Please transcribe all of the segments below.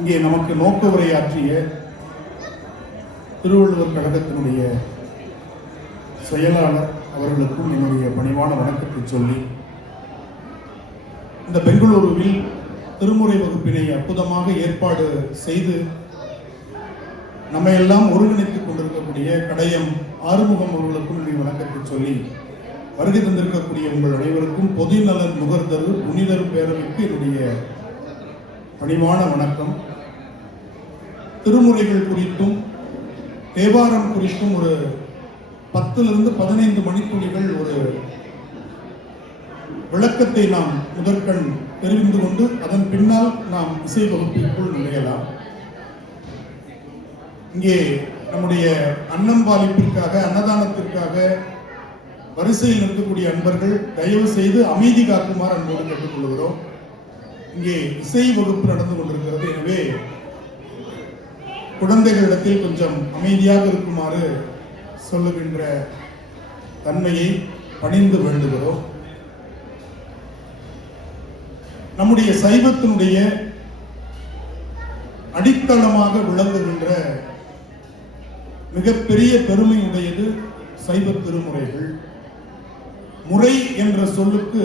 இங்கே நமக்கு நோக்க உரையாற்றிய திருவள்ளுவர் கழகத்தினுடைய செயலாளர் அவர்களுக்கும் என்னுடைய பணிவான வணக்கத்தை சொல்லி, இந்த பெங்களூருவில் திருமுறை வகுப்பினை அற்புதமாக ஏற்பாடு செய்து நம்மையெல்லாம் ஒருங்கிணைத்துக் கொண்டிருக்கக்கூடிய கடையம் ஆறுமுகம் அவர்களுக்கும் என்னுடைய வணக்கத்தை சொல்லி, வருகை தந்திருக்கக்கூடிய உங்கள் அனைவருக்கும் பொதுநலன் நுகர்தல் புனிதர் பேரவைக்கு என்னுடைய பணிவான வணக்கம். திருமுறைகள் குறித்தும் தேவாரம் குறித்தும் ஒரு 10 to 15 மணித்துளிகள் ஒரு விளக்கத்தை நாம் முதற்கண் தெரிந்து கொண்டு அதன் பின்னால் நாம் இசை வகுப்பிற்குள் நுழையலாம். இங்கே நம்முடைய அன்னம்பாலிப்பிற்காக அன்னதானத்திற்காக வரிசையில் இருக்கக்கூடிய அன்பர்கள் தயவு செய்து அமைதி காக்குமாறு அன்போடு கேட்டுக் கொள்கிறோம். இங்கே இசை வகுப்பு நடந்து கொண்டிருக்கிறது. எனவே குழந்தைகளிடத்தில் கொஞ்சம் அமைதியாக இருக்குமாறு சொல்லுகின்ற தன்மையை பணிந்து வேண்டுகிறோம். நம்முடைய சைவத்தினுடைய அடித்தளமாக விளங்குகின்ற மிகப்பெரிய பெருமையுடையது சைவ திருமுறைகள். முறை என்ற சொல்லுக்கு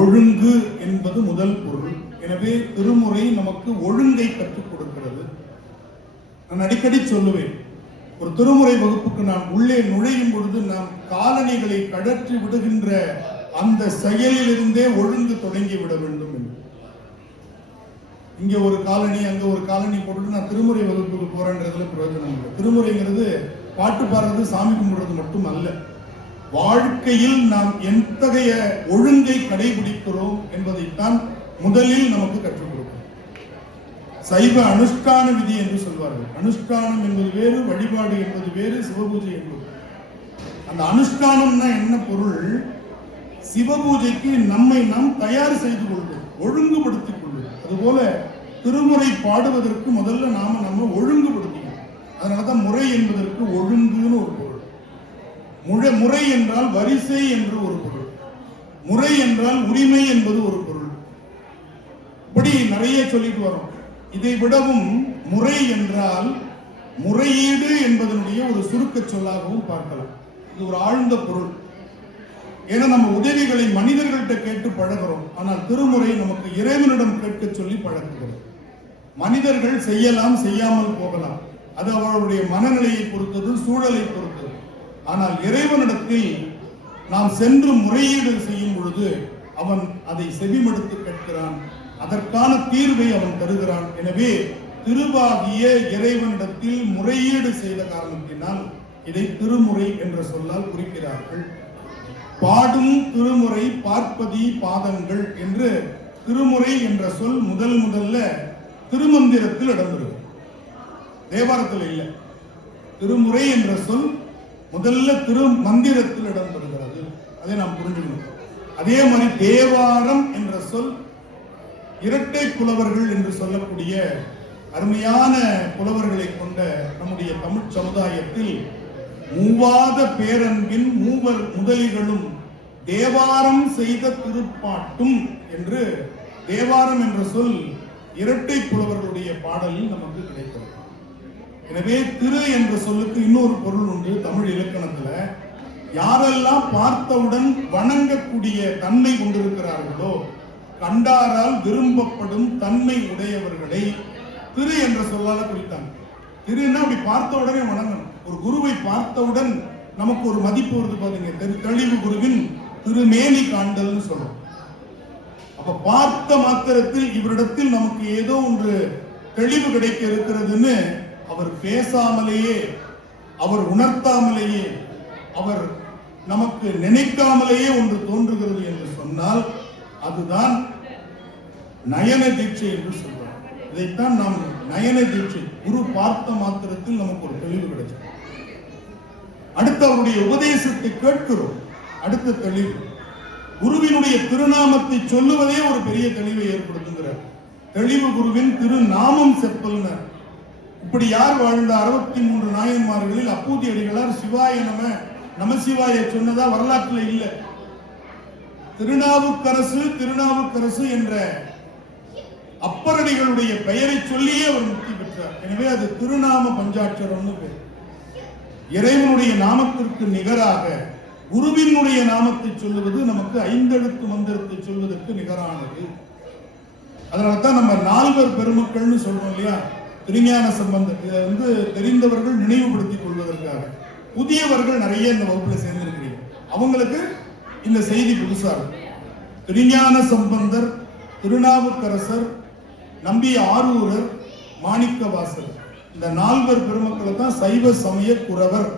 ஒழுங்கு என்பது முதல் பொருள். எனவே திருமுறை நமக்கு ஒழுங்கை கற்றுக் கொடுக்கிறது. நான் அடிக்கடி சொல்லுவேன், ஒரு திருமுறை வகுப்புக்கு நாம் உள்ளே நுழையும் பொழுது நாம் காலணிகளை கழற்றி விடுகின்ற அந்த செயலில் இருந்தே ஒழுங்கு தொடங்கி விட வேண்டும் என்று. இங்க ஒரு காலனி அங்க ஒரு காலனி போட்டு நான் திருமுறை வகுப்புக்கு போறேன்றதுல பிரயோஜனம் இல்லை. திருமுறைங்கிறது பாட்டு பாடுறது சாமி கும்பிடுறது மட்டும் அல்ல. வாழ்க்கையில் நாம் எத்தகைய ஒழுங்கை கடைபிடிக்கிறோம் என்பதைத்தான் முதலில் நமக்கு கற்றுக் கொடுக்கும். சைவ அனுஷ்டான விதி என்று சொல்வார்கள். அனுஷ்டானம் என்பது வேறு, வழிபாடு என்பது வேறு, சிவபூஜை என்பது. அந்த அனுஷ்டானம்னா என்ன பொருள்? சிவபூஜைக்கு நம்மை நாம் தயார் செய்து கொள்வது, ஒழுங்குபடுத்திக் கொள்வது. அதுபோல திருமுறை பாடுவதற்கு முதல்ல நம்ம ஒழுங்குபடுத்திக்கணும். அதனாலதான் முறை என்பதற்கு ஒழுங்குன்னு ஒரு பொருள். முறை என்றால் வரிசை என்று ஒரு பொருள். முறை என்றால் உரிமை என்பது ஒரு பொருள். இப்படி நிறைய சொல்லிட்டு வரோம். இதை விடவும் முறை என்றால் முறையீடு என்பதனுடைய ஒரு சுருக்க சொல்லாகவும் பார்க்கலாம். இது ஒரு ஆழ்ந்த பொருள். ஏன்னா நம்ம உதவிகளை மனிதர்கள்ட்ட கேட்டு பழகிறோம். ஆனால் திருமுறை நமக்கு இறைவனிடம் கேட்க சொல்லி பழகுகிறோம். மனிதர்கள் செய்யலாம், செய்யாமல் போகலாம். அது அவர்களுடைய மனநிலையை பொறுத்தது, சூழலை பொறுத்தது. ஆனால் இறைவனிடத்தில் நாம் சென்று முறையீடு செய்யும் பொழுது அவன் அதை செவிமடுத்து கேட்கிறான். அதற்கான தீர்வை அவன் தருகிறான். எனவே திருவாகிய இறைவனிடத்தில் முறையீடு செய்த காரணத்தினால் இதை திருமுறை என்ற சொல்லால் குறிக்கிறார்கள். பாடும் திருமுறை பார்ப்பதி பாதங்கள் என்று திருமுறை என்ற சொல் முதல்ல திருமந்திரத்தில் இடம்பெறுகிறது. தேவாரத்தில் இல்லை. திருமுறை என்ற சொல் முதல்ல திருமந்திரத்தில் இடம்பெறுகிறது. அதை நாம் புரிஞ்சுக்கணும். அதே மாதிரி தேவாரம் என்ற சொல் இரட்டை புலவர்கள் என்று சொல்லக்கூடிய அருமையான புலவர்களை கொண்ட நம்முடைய தமிழ் சமுதாயத்தில் மூவாத பேரன்பின் மூவர் முதலிகளும் தேவாரம் செய்த திருப்பாட்டும் என்று தேவாரம் என்ற சொல் இரட்டை புலவர்களுடைய பாடலில் நமக்கு கிடைக்கிறது. எனவே திரு என்ற சொல்லுக்கு இன்னொரு பொருள் உண்டு தமிழ் இலக்கணத்துல. யாரெல்லாம் பார்த்தவுடன் வணங்கக்கூடிய தன்மை கொண்டிருக்கிறார்களோ, கண்டாரால் விரும்பப்படும் தன்மை உடையவர்களை திரு என்ற சொல்லால குறித்தாங்க. திருன்னா அப்படி பார்த்த உடனே வணங்கணும். ஒரு குருவை பார்த்தவுடன் நமக்கு ஒரு மதிப்பு வருது பாத்தீங்க. தெளிவு குருவின் திருமேனி காண்டல்னு சொல்றோம். அப்ப பார்த்த மாத்திரத்தில் இவரிடத்தில் நமக்கு ஏதோ ஒன்று தெளிவு கிடைக்க இருக்கிறதுன்னு அவர் பேசாமலேயே, அவர் உணர்த்தாமலேயே, அவர் நமக்கு நினைக்காமலேயே ஒன்று தோன்றுகிறது என்று சொன்னால் அதுதான் நயன தீட்சை என்று சொல்றார். இதைத்தான் நாம் நயன தீட்சை. குரு பார்த்த மாத்திரத்தில் நமக்கு ஒரு தெளிவு கிடைச்சது. அடுத்து அவருடைய உபதேசத்தை கேட்கிறோம். அடுத்த தெளிவு. குருவினுடைய திருநாமத்தை சொல்லுவதே ஒரு பெரிய தெளிவை ஏற்படுத்துகிறார். தெளிவு குருவின் திருநாமம் செப்பல்னர். இப்படி யார் வாழ்ந்த 63 நாயன்மார்களில் அப்பூதி அடிகளார் சிவாய நமசிவாய சொன்னதா வரலாற்றில் இல்லை. திருநாவுக்கரசு என்ற அப்பரடிகளுடைய பெயரை சொல்லியே அவர் முக்தி பெற்றார். எனவே அது திருநாம பஞ்சாட்சரம்னு பேர். இறைவனுடைய நாமத்திற்கு நிகராக குருவினுடைய நாமத்தை சொல்லுவது நமக்கு 5 எழுத்து மந்திரத்தை சொல்வதற்கு நிகரானது. அதனால்தான் நம்ம 4 பெருமக்கள்னு சொல்றோம் இல்லையா? திருஞான சம்பந்தர். இதை தெரிந்தவர்கள் நினைவுபடுத்திக் கொள்வதற்காக. புதியவர்கள் நிறைய இந்த வகுப்புல சேர்ந்திருக்கிறீங்க, அவங்களுக்கு இந்த செய்தி புதுசா இருக்கு. திருஞான சம்பந்தர், திருநாவுக்கரசர், நம்பி ஆரூரர், மாணிக்கவாசர், இந்த 4 பெருமக்களை தான் சைவ சமய குரவர்.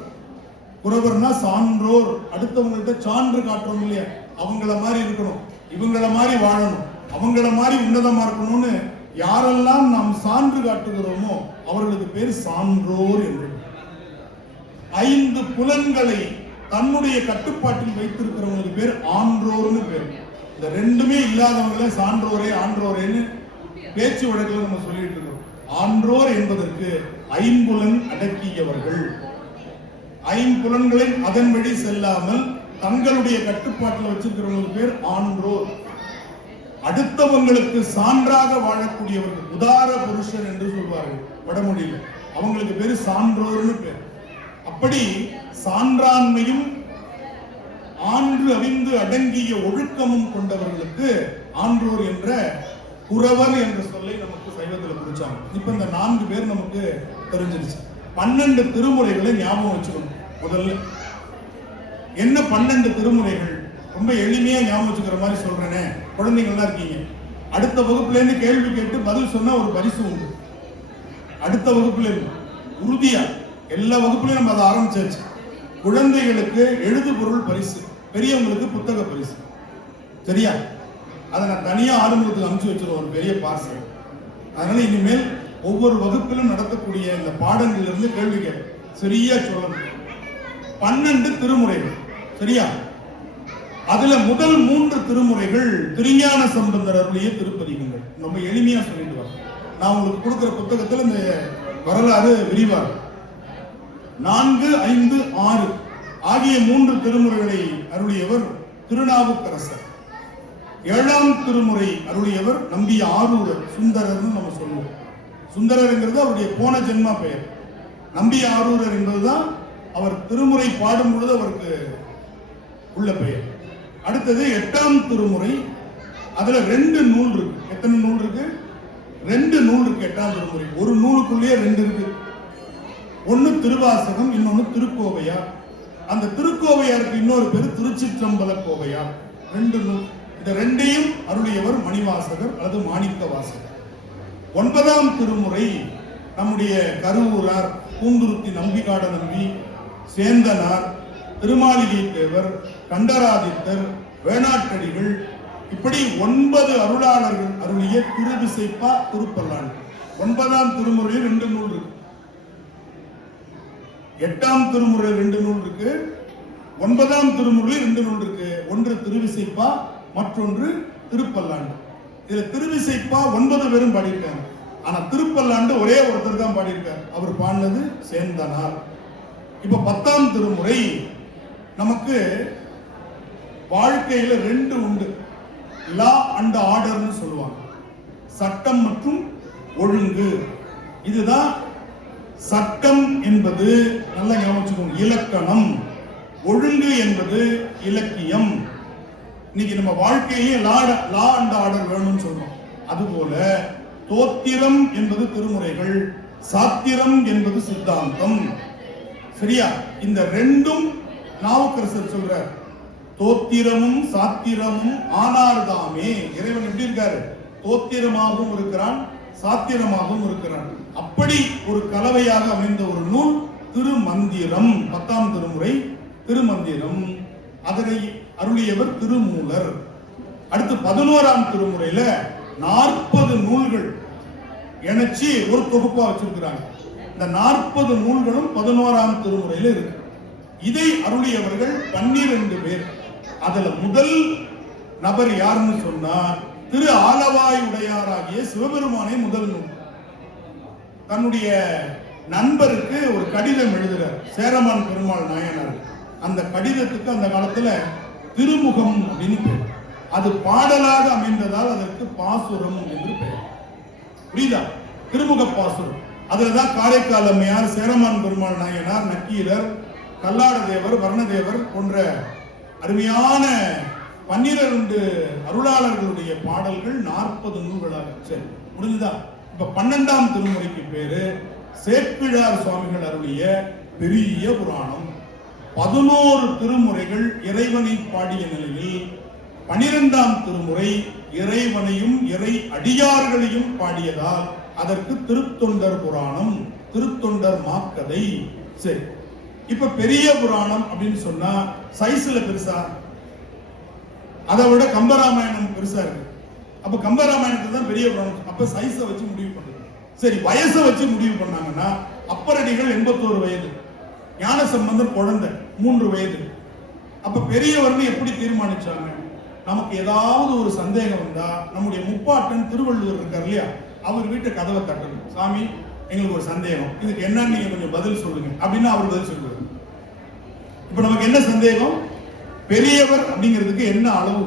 குரவர்னா சான்றோர், அடுத்தவங்கள்ட்ட சான்று காட்டுறோம் இல்லையா? அவங்கள மாதிரி இருக்கணும், இவங்கள மாதிரி வாழணும், அவங்கள மாதிரி உன்னதமா இருக்கணும்னு யாரெல்லாம் நாம் சான்று காட்டுகிறோமோ அவர்களுக்கு பேர் சான்றோர் என்று. 5 புலன்களை தன்னுடைய கட்டுப்பாட்டில் வைத்திருக்கிறவங்களுக்கு பேர் ஆன்றோர்னு பேர். இந்த ரெண்டுமே இல்லாதவங்கள சான்றோரே ஆன்றோரேன்னு பேச்சு வழக்கில் நம்ம சொல்லிட்டு இருக்கோம். ஆன்றோர் என்பதற்கு 5 புலன் அடக்கியவர்கள். 5 புலன்களை அதன் வழி செல்லாமல் தங்களுடைய கட்டுப்பாட்டில் வச்சிருக்கிறவங்களுக்கு பேர் ஆன்றோர். அடுத்தவங்களுக்கு சான்றாக வாழக்கூடியவர்கள், உதார புருஷன் என்று சொல்வார்கள் வடமொழியில், அவங்களுக்கு பேரு சான்றோர்னு பேர். அப்படி சான்றாண்மையும் ஆன்று அறிந்து அடங்கிய ஒழுக்கமும் கொண்டவர்களுக்கு ஆன்றோர் என்ற குரவர் என்ற சொல்லை நமக்கு சைவத்தில் குறிச்சாங்க. இப்ப இந்த 4 பேர் நமக்கு தெரிஞ்சிருச்சு. 12 திருமுறைகளை ஞாபகம் வச்சுக்கணும். முதல்ல என்ன 12 திருமுறைகள்? ரொம்ப எளிமையா ஞாபகம் வச்சுக்கிற மாதிரி சொல்றேனே, குழந்தைங்கள்லாம் இருக்கீங்க. அடுத்த வகுப்புல இருந்து கேள்வி கேட்டு பதில் சொன்னா ஒரு பரிசு உண்டு. அடுத்த வகுப்புல இருந்து உறுதியா எல்லா வகுப்புலையும் நம்ம அதை ஆரம்பிச்சாச்சு. குழந்தைகளுக்கு எழுது பொருள் பரிசு, பெரியவங்களுக்கு புத்தக பரிசு. சரியா? அதை நான் தனியா ஆரம்பத்துக்கு அனுப்பிச்சு வச்சிருவோம், ஒரு பெரிய பார்சல். அதனால இனிமேல் ஒவ்வொரு வகுப்பிலும் நடத்தக்கூடிய இந்த பாடங்கள்ல இருந்து கேள்வி கேட்க சரியா சொல்லணும். 12 திருமுறைகள். சரியா? அதுல முதல் 3 திருமுறைகள் திருஞான சம்பந்தர் அருளிய திருப்பதிகங்கள். ரொம்ப எளிமையா சொல்லிட்டு வரோம். நான் உங்களுக்கு கொடுக்கிற புத்தகத்தில் இந்த வரலாறு விரிவா 4, 5, 6 ஆகிய 3 திருமுறைகளை அருளியவர் திருநாவுக்கரசர். 7ஆம் திருமுறை அருளியவர் நம்பி ஆரூரர், சுந்தரர்னு நம்ம சொல்லுவோம். சுந்தரர்ங்கிறது அவருடைய போன ஜென்மா பெயர். நம்பி ஆரூரர் என்பதுதான் அவர் திருமுறை பாடும் பொழுது அவருக்கு உள்ள பெயர். அடுத்தது 8ஆம் திருமுறை. அதுல 2 நூல் இருக்கு. எத்தனை நூல் இருக்கு? 2 நூல் இருக்கு 8ஆம் திருமுறை. ஒரு நூலுக்குள்ளேயே 2 இருக்கு. ஒன்னு திருவாசகம், இன்னொன்னு திருக்கோவையார். அந்த திருக்கோவையாருக்கு இன்னொரு பேரு திருச்சிற்றம்பல கோவையார். 2 நூல். இந்த 2ஐயும் அருளியவர் மணிவாசகர் அல்லது மாணிக்க வாசகர். 9ஆம் திருமுறை நம்முடைய கருவூரார், பூந்துருத்தி நம்பிகாட நம்பி, சேந்தனார், திருமாளிகை தேவர், கண்டராதித்தர், வேணாட்டடிகள், இப்படி 9 அருளாளர்கள் அருளிய திருவிசைப்பா திருப்பல்லாண்டு. 9ஆம் திருமுறையில் 2 நூல் இருக்கு. 8ஆம் திருமுறை 2 நூல் இருக்கு. 9ஆம் திருமுறையில் 2 நூல் இருக்கு. ஒன்று திருவிசைப்பா, மற்றொன்று திருப்பல்லாண்டு. இதுல திருவிசைப்பா 9 பேரும் பாடியிருக்காங்க. ஆனா திருப்பல்லாண்டு ஒரே ஒருத்தர் தான் பாடியிருக்கார். அவர் பாடினது சேந்தனார். இப்ப 10ஆம் திருமுறை நமக்கு வாழ்க்கையில 2 உண்டு. லா அண்ட் ஆர்டர்னு சொல்லுவாங்க. சட்டம் மற்றும் ஒழுங்கு. இதுதான் சட்டம் என்பது நல்ல ஞாபகம், இலக்கணம். ஒழுங்கு என்பது இலக்கியம். இன்னைக்கு நம்ம வாழ்க்கையே லா அண்ட் ஆர்டர் வேணும்னு சொல்றோம். அதுபோல தோத்திரம் என்பது திருமுறைகள், சாத்திரம் என்பது சித்தாந்தம். சரியா? இந்த 2ம் நாவுக்கரசர் சொல்றார். தோத்திரமும் சாத்திரமும் ஆனார்தாமே. இறைவன் எப்படி இருக்காரு? தோத்திரமாகவும் இருக்கிறான், சாத்திரமாகவும் இருக்கிறான். அப்படி ஒரு கலவையாக அமைந்த ஒரு நூல் திருமந்திரம். 10ஆம் திருமுறை திருமந்திரம். அதனை அருளியவர் திருமூலர். அடுத்து 11ஆம் திருமுறையில 40 நூல்கள் இணைச்சி ஒரு தொகுப்பா வச்சிருக்கிறாங்க. இந்த 40 நூல்களும் 11ஆம் திருமுறையில இருக்கு. இதை அருளியவர்கள் 12 பேர். அதுல முதல் நபர் யாருன்னு சொன்னா திரு ஆலவாய் உடையாராகிய சிவபெருமானே முதல் நூல். தன்னுடைய நண்பருக்கு ஒரு கடிதம் எழுதுறார், சேரமான் பெருமாள் நாயனார். அந்த கடிதத்துக்கு அந்த காலத்துல திருமுகம் அப்படின்னு பேர். அது பாடலாக அமைந்ததால் அதற்கு பாசுரம் என்று பெயர். புரியுதா? திருமுக பாசுரம். அதுலதான் காரைக்கால் அம்மையார், சேரமான் பெருமாள் நாயனார், நக்கீரர், கல்லாட தேவர், வர்ணதேவர் போன்ற அருமையான 12 அருளாளர்களுடைய பாடல்கள் 40 நூல்களாக. சரி, முடிஞ்சுதா? இப்ப 12ஆம் திருமுறைக்கு பேரு சேக்கிழார் சுவாமிகள் அருளிய பெரிய புராணம். 11 திருமுறைகள் இறைவனை பாடிய நிலையில் 12ஆம் திருமுறை இறைவனையும் இறை அடியார்களையும் பாடியதால் அதற்கு திருத்தொண்டர் புராணம், திருத்தொண்டர் மாக்கதை. சரி, இப்ப பெரிய புராணம் அப்படின்னு சொன்னா சைஸ்ல பெருசா, அதை விட கம்பராமாயணம் பெருசா இருக்கு. அப்ப கம்பராமாயணத்தை தான் பெரிய புராணம். அப்ப சைஸை வச்சு முடிவு பண்றது. சரி, வயசை வச்சு முடிவு பண்ணாங்கன்னா அப்பரடிகள் 81 வயது, ஞானசம்பந்தர் குழந்தை 3 வயது. அப்ப பெரியவர்னு எப்படி தீர்மானிச்சாங்க? நமக்கு ஏதாவது ஒரு சந்தேகம் வந்தா நம்முடைய முப்பாட்டன் திருவள்ளுவர் இருக்கார் இல்லையா, அவர் வீட்டு கதவை தட்டணும். சாமி, எங்களுக்கு ஒரு சந்தேகம், இதுக்கு என்னன்னு நீங்க கொஞ்சம் பதில் சொல்லுங்க அப்படின்னு அவர் பதில் சொல்லுவார். இப்ப நமக்கு என்ன சந்தேகம்? பெரியவர் அப்படிங்கிறதுக்கு என்ன அளவு,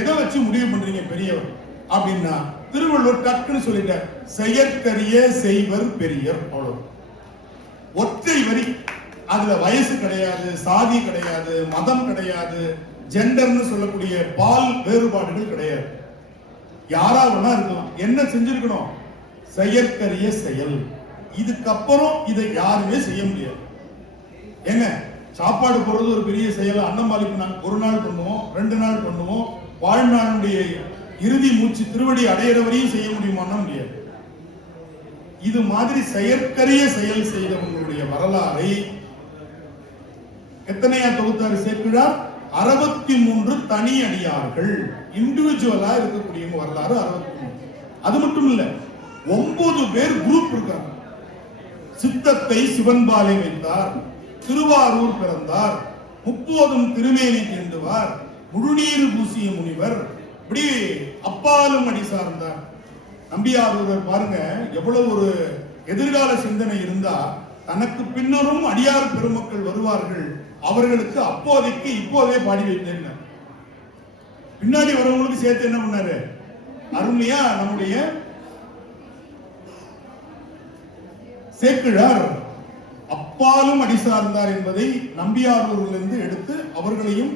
எதை வச்சு முடிவு பண்றீங்க பெரியவர் அப்படின்னா? திருவள்ளுவர் டக்குன்னு சொல்லிட்டார், செயற்கரிய செய்வர் பெரியர். அவ்வளவு, ஒற்றை வரி. அதுல வயசு கிடையாது, சாதி கிடையாது, மதம் கிடையாது, ஜெண்டர்னு சொல்லக்கூடிய பால் வேறுபாடுகள் கிடையாது. யாரா வேணா இருக்கலாம். என்ன செஞ்சிருக்கணும்? செயற்கரிய செயல். இதுக்கப்புறம் இதை யாருமே செய்ய முடியாது. ஏங்க, சாப்பாடு போடுறது ஒரு பெரிய செயல். அன்னம்பாலிப்பு நாங்கள் 1 நாள் பண்ணுவோம், 2 நாள் பண்ணுவோம். வாழ்நாளுடைய இறுதி மூச்சு திருவடி அடையிற வரையும் செய்ய முடியுமான்னா முடியாது. இது மாதிரி செயற்கரிய செயல் செய்தவங்களுடைய வரலாறை எத்தனையா தொகுத்தாரு சேக்கிழார்? 63 தனி அடியார்கள், இண்டிவிஜுவலா இருக்கக்கூடிய வரலாறு 63. அது மட்டும் இல்ல, 9 பேர் குரூப் இருக்காங்க. சித்தத்தை சிவன்பாலை வைத்தார், திருவாரூர் பிறந்தார், 30 திருமேனி தீண்டுவார், முழுநீர் பூசிய முனிவர், இப்படி அப்பாலும் அடி சார்ந்தார். நம்பியாரூரர் பாருங்க, எவ்வளவு ஒரு எதிர்கால சிந்தனை இருந்தா, தனக்கு பின்னரும் அடியார் பெருமக்கள் வருவார்கள், அவர்களுக்கு அப்போதைக்கு இப்போதே பாடி வைத்தேன். பின்னாடி வரவங்களுக்கு சேர்த்து என்ன பண்ணாரு? அருமையா நம்முடைய சேக்கிழார் அப்பாலும் அடி சார்ந்தார் என்பதை நம்பியாரூரிலிருந்து எடுத்து அவர்களையும்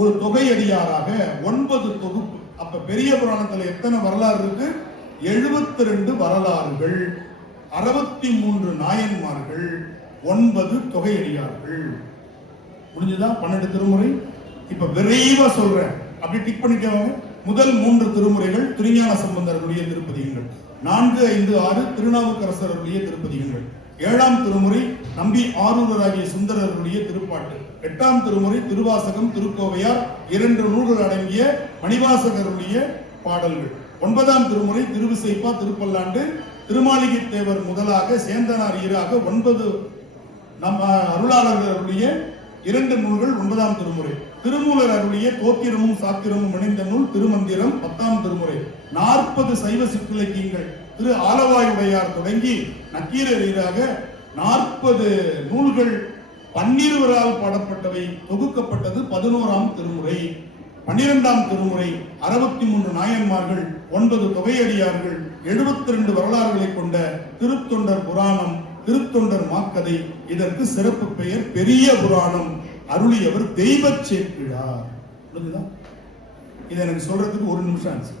ஒரு தொகை அடியாராக 9 தொகுப்பு. அப்ப பெரிய புராணத்துல எத்தனை வரலாறு இருக்கு? 72 வரலாறுகள், 63 நாயன்மார்கள், 9 தொகை அடியார்கள். முடிஞ்சதா? 12 திருமுறை. இப்ப விரைவா சொல்றேன், அப்படி டிக் பண்ணிக்கோங்க. முதல் 3 திருமுறைகள் திருஞான சம்பந்தருடைய திருப்பதிகங்கள், 4, 5, 6 திருநாவுக்கரசருடைய திருப்பதிகங்கள், 7ஆம் திருமுறை நம்பி ஆரூரராகிய சுந்தரருடைய திருப்பாட்டு, 8ஆம் திருமுறை திருவாசகம் திருக்கோவையார் 2 நூல்கள் அடங்கிய மணிவாசகருடைய பாடல்கள், 9ஆம் திருமுறை திருவிசைப்பா திருப்பல்லாண்டு திருமாளிகை தேவர் முதலாக சேந்தனார் ஈராக 9 நம்ம அருளாளர்களுடைய 2 நூல்கள் 9ஆம் திருமுறை, திருமூலர் அருளிய தோத்திரமும் சாத்திரமும் இணைந்த நூல் திருமந்திரம் 10ஆம் திருமுறை, 40 சைவ சிற்றிலக்கியங்கள் திரு ஆலவாயுடையார் தொடங்கி நக்கீரர் ஈராக 40 நூல்கள் 12 பாடப்பட்டவை தொகுக்கப்பட்டது 11ஆம் திருமுறை. 12ஆம் திருமுறை 63 நாயன்மார்கள், 9 தொகையடியார்கள், 72 வரலாறுகளை கொண்ட திருத்தொண்டர் புராணம், திருத்தொண்டர் மாக்கதை. இதற்கு சிறப்பு பெயர் பெரிய புராணம். அருளியவர் தெய்வ சேக்கிழார். இதை எனக்கு சொல்றதுக்கு 1 நிமிஷம் ஆச்சு.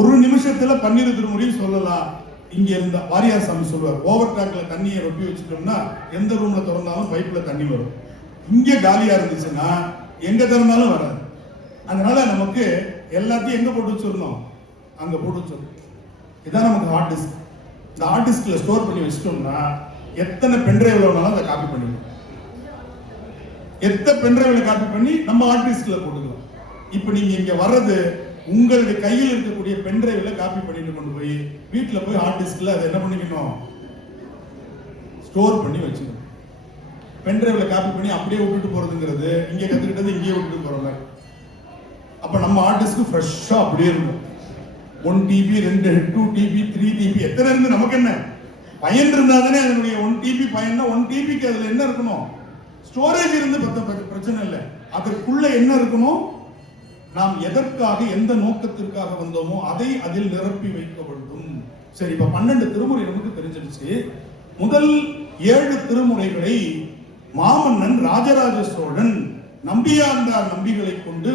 1 நிமிஷத்துல 12 திருமுறையும் சொல்லலாம். இங்க இருந்த வாரியார் சாமி சொல்வார், ஓவர் டாக்ல தண்ணியை ரொப்பி வச்சுட்டோம்னா எந்த ரூம்ல திறந்தாலும் பைப்ல தண்ணி வரும். இங்க காலியா இருந்துச்சுன்னா எங்க திறந்தாலும் வராது. அதனால நமக்கு எல்லாத்தையும் எங்க போட்டு வச்சிடணும்? அங்க போட்டு வச்சிடணும். இதான் நமக்கு ஹார்ட் டிஸ்க். இந்த ஹார்ட் டிஸ்க்ல ஸ்டோர் பண்ணி வச்சிட்டோம்னா எத்தனை பென்ட்ரைவ்ல வேணாலும் அதை காப்பி பண்ணிக்கலாம். எத்தனை பென்ட்ரைவ்ல காப்பி பண்ணி நம்ம ஹார்ட் டிஸ்க்ல போட்டுக்கலாம். இப்ப நீங்க இங்க வர்றது உங்களுடைய கையில் இருக்கக்கூடிய பென்ட்ரைவ்ல காப்பி பண்ணிட்டு கொண்டு போய் வீட்டுல போய் ஹார்ட் டிஸ்க்ல அதை என்ன பண்ணிக்கணும்? ஸ்டோர் பண்ணி வச்சுக்கணும். பென்ட்ரைவ்ல காப்பி பண்ணி அப்படியே விட்டுட்டு போறதுங்கிறது இங்க கத்துக்கிட்டது இங்கேயே விட்டுட்டு போற மாதிரி. அப்ப நம்ம ஹார்ட் டிஸ்க் ஃப்ரெஷ்ஷா அப்படியே இருக்கும். 1 TB 2 TB 3 TB எத்தனை இருந்து நமக்கு என்ன பயன் இருந்தா தானே அதனுடைய 1 TB பயன்னா 1 TBக்கு அதுல என்ன இருக்கணும்? ஸ்டோரேஜ் இருந்து பிரச்சனை இல்லை. அதற்குள்ள என்ன இருக்கணும்? நாம் எதற்காக எந்த நோக்கத்திற்காக வந்தோமோ அதை அதில் நிரப்பி வைக்க வேண்டும். சரி, இப்ப 12 திருமுறை நமக்கு தெரிஞ்சிருச்சு. முதல் 7 திருமுறைகளை மாமன்னன் ராஜராஜ சோழன் நம்பியாண்டார் நம்பிகளை கொண்டு